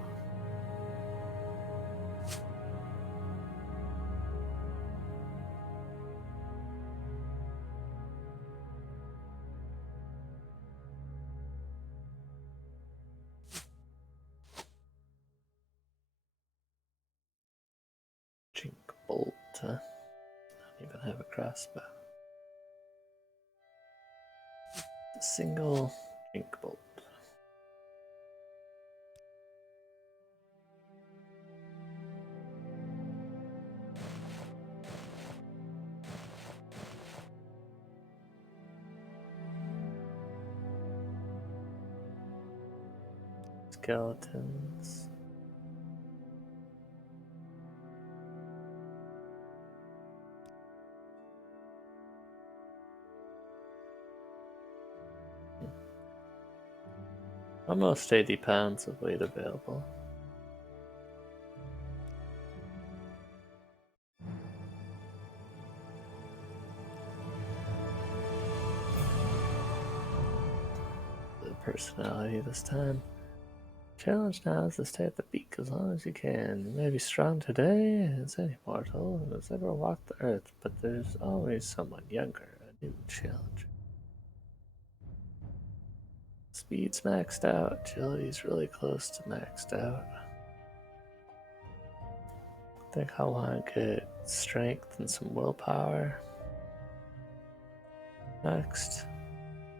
Chink bolt, huh? I don't even have a crossbow. A single chink bolt. Skeletons. Almost 80 pounds of weight available. The personality this time. Challenge now is to stay at the peak as long as you can. You may be strong today as any mortal who has ever walked the earth, but there's always someone younger, a new challenger. Speed's maxed out, agility's really close to maxed out. I think I want to get strength and some willpower next,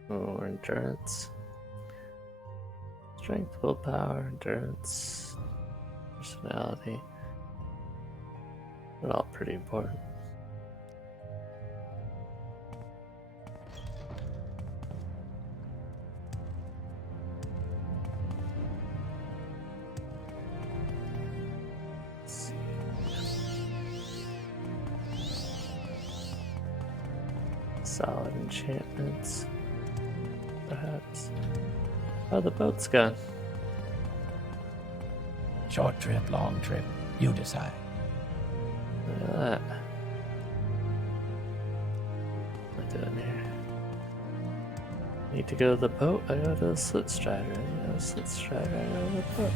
or endurance. Strength, willpower, endurance, personality. They're all pretty important. Let's see. Solid enchantments, perhaps. Oh, the boat's gone. Short trip, long trip, you decide. Look at that. What am I doing here? Need to go to the boat? I go to the slit strider. I need to go to the slit strider. I go to the boat.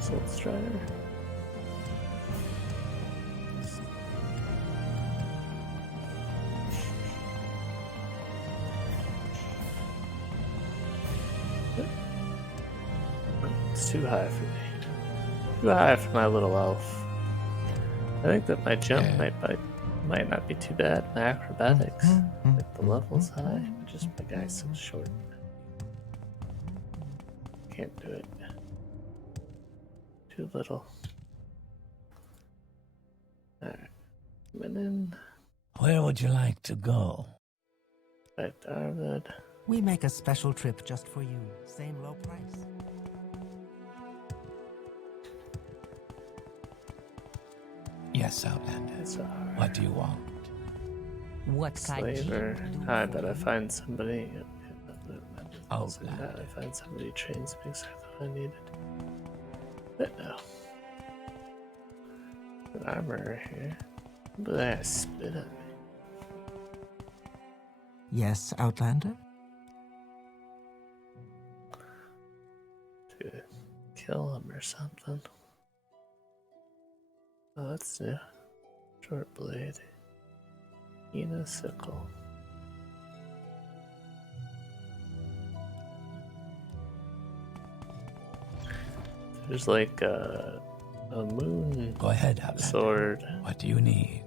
Slit strider. It's too high for me. Too high for my little elf. I think that my jump might not be too bad. My acrobatics, like the level's high, just my guy's so short. Can't do it. Too little. Alright. Coming in. Where would you like to go? Right, Darwood. We make a special trip just for you. Same low price. Yes, Outlander. It's alright. What do you want? What Khajiit Slaver. do I for bet I you? find somebody. Outlander. I find somebody who trains me because I thought I needed. But no. An armorer here. But I spit at me. Yes, Outlander? To kill him or something. Oh, that's new. Short blade. Ina sickle. There's like a moon Go ahead, Outlander. sword. What do you need?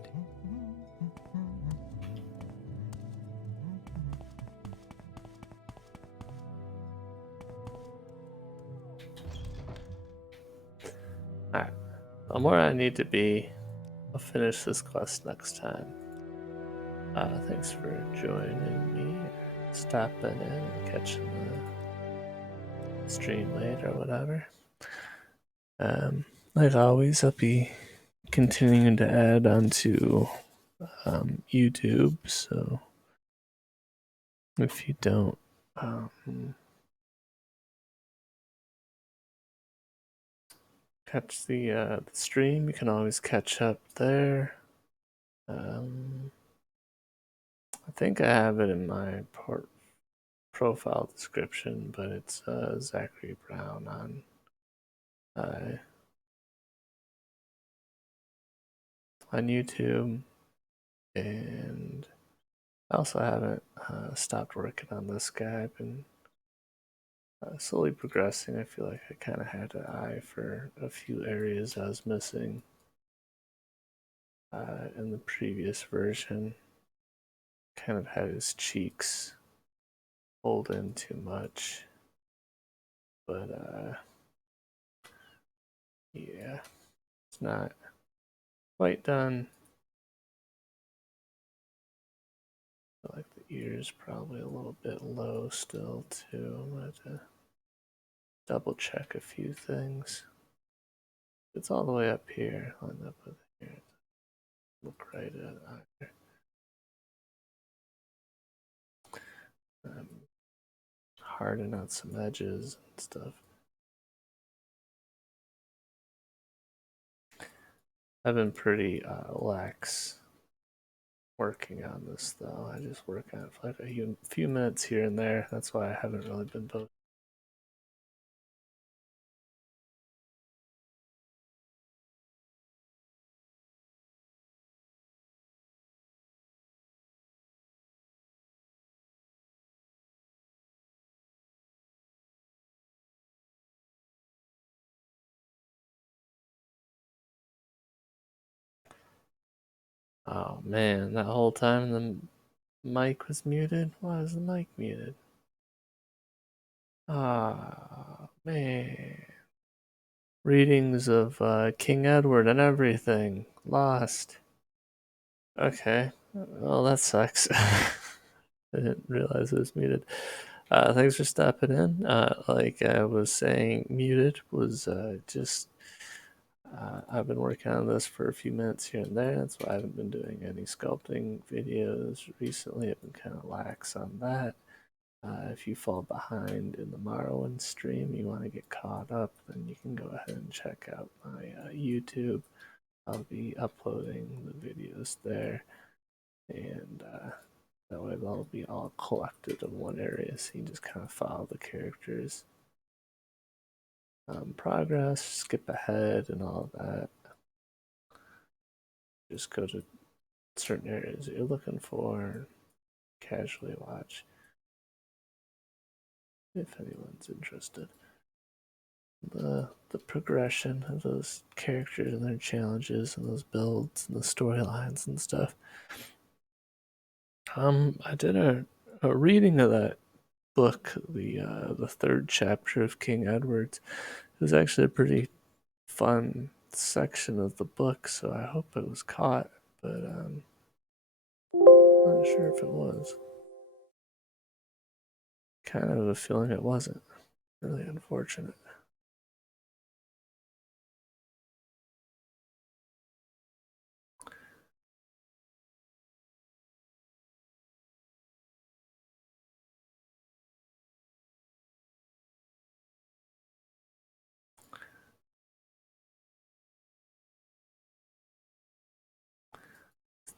Alright. I'm where I need to be. I'll finish this quest next time. Thanks for joining me, stopping in, and catching the stream late or whatever. Like always, I'll be continuing to add onto YouTube, so if you don't catch the stream, you can always catch up there. I think I have it in my profile description, but it's Zachary Brown on YouTube, and I also haven't stopped working on this guy. I've been slowly progressing. I feel like I kind of had an eye for a few areas I was missing in the previous version. Kind of had his cheeks pulled in too much, but yeah, it's not quite done. I feel like the ear's probably a little bit low still too. I'm gonna have to double check a few things. It's all the way up here. I'll end up with here. Look right at either. Harden out some edges and stuff. I've been pretty lax working on this though. I just work on it for like a few minutes here and there. That's why I haven't really been posting. Oh man, that whole time the mic was muted? Why is the mic muted? Ah, man. Readings of King Edward and everything. Lost. Okay. Well, that sucks. I didn't realize it was muted. Thanks for stopping in. Like I was saying, muted was just I've been working on this for a few minutes here and there. That's why I haven't been doing any sculpting videos recently. I've been kind of lax on that. If you fall behind in the Morrowind stream, you want to get caught up, then you can go ahead and check out my YouTube. I'll be uploading the videos there, and that way they'll be all collected in one area, so you just kind of follow the characters. Progress, skip ahead, and all of that. Just go to certain areas that you're looking for, casually watch if anyone's interested. The progression of those characters and their challenges and those builds and the storylines and stuff. I did a reading of that book, the third chapter of King Edward's. It was actually a pretty fun section of the book, so I hope it was caught, but I'm not sure if it was. Kind of a feeling it wasn't. Really unfortunate.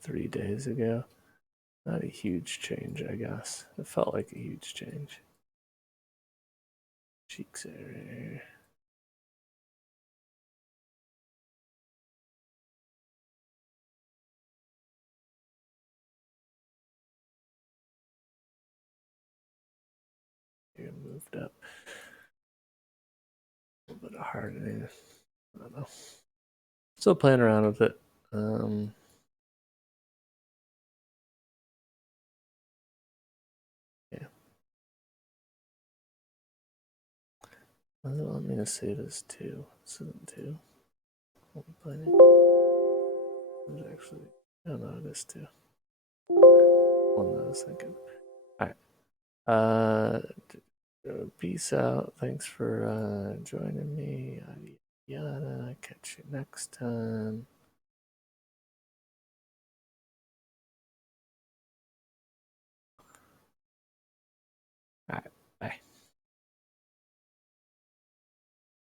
Three days ago. Not a huge change, I guess. It felt like a huge change. Cheeks area. Here moved up. A little bit of hardening. I don't know. Still playing around with it. Yeah. Why does it want me to save as 2? This isn't 2. It's actually, oh no, it is 2. One that I was thinking. Alright. Peace out. Thanks for joining me. Yada. Catch you next time. Alright, bye.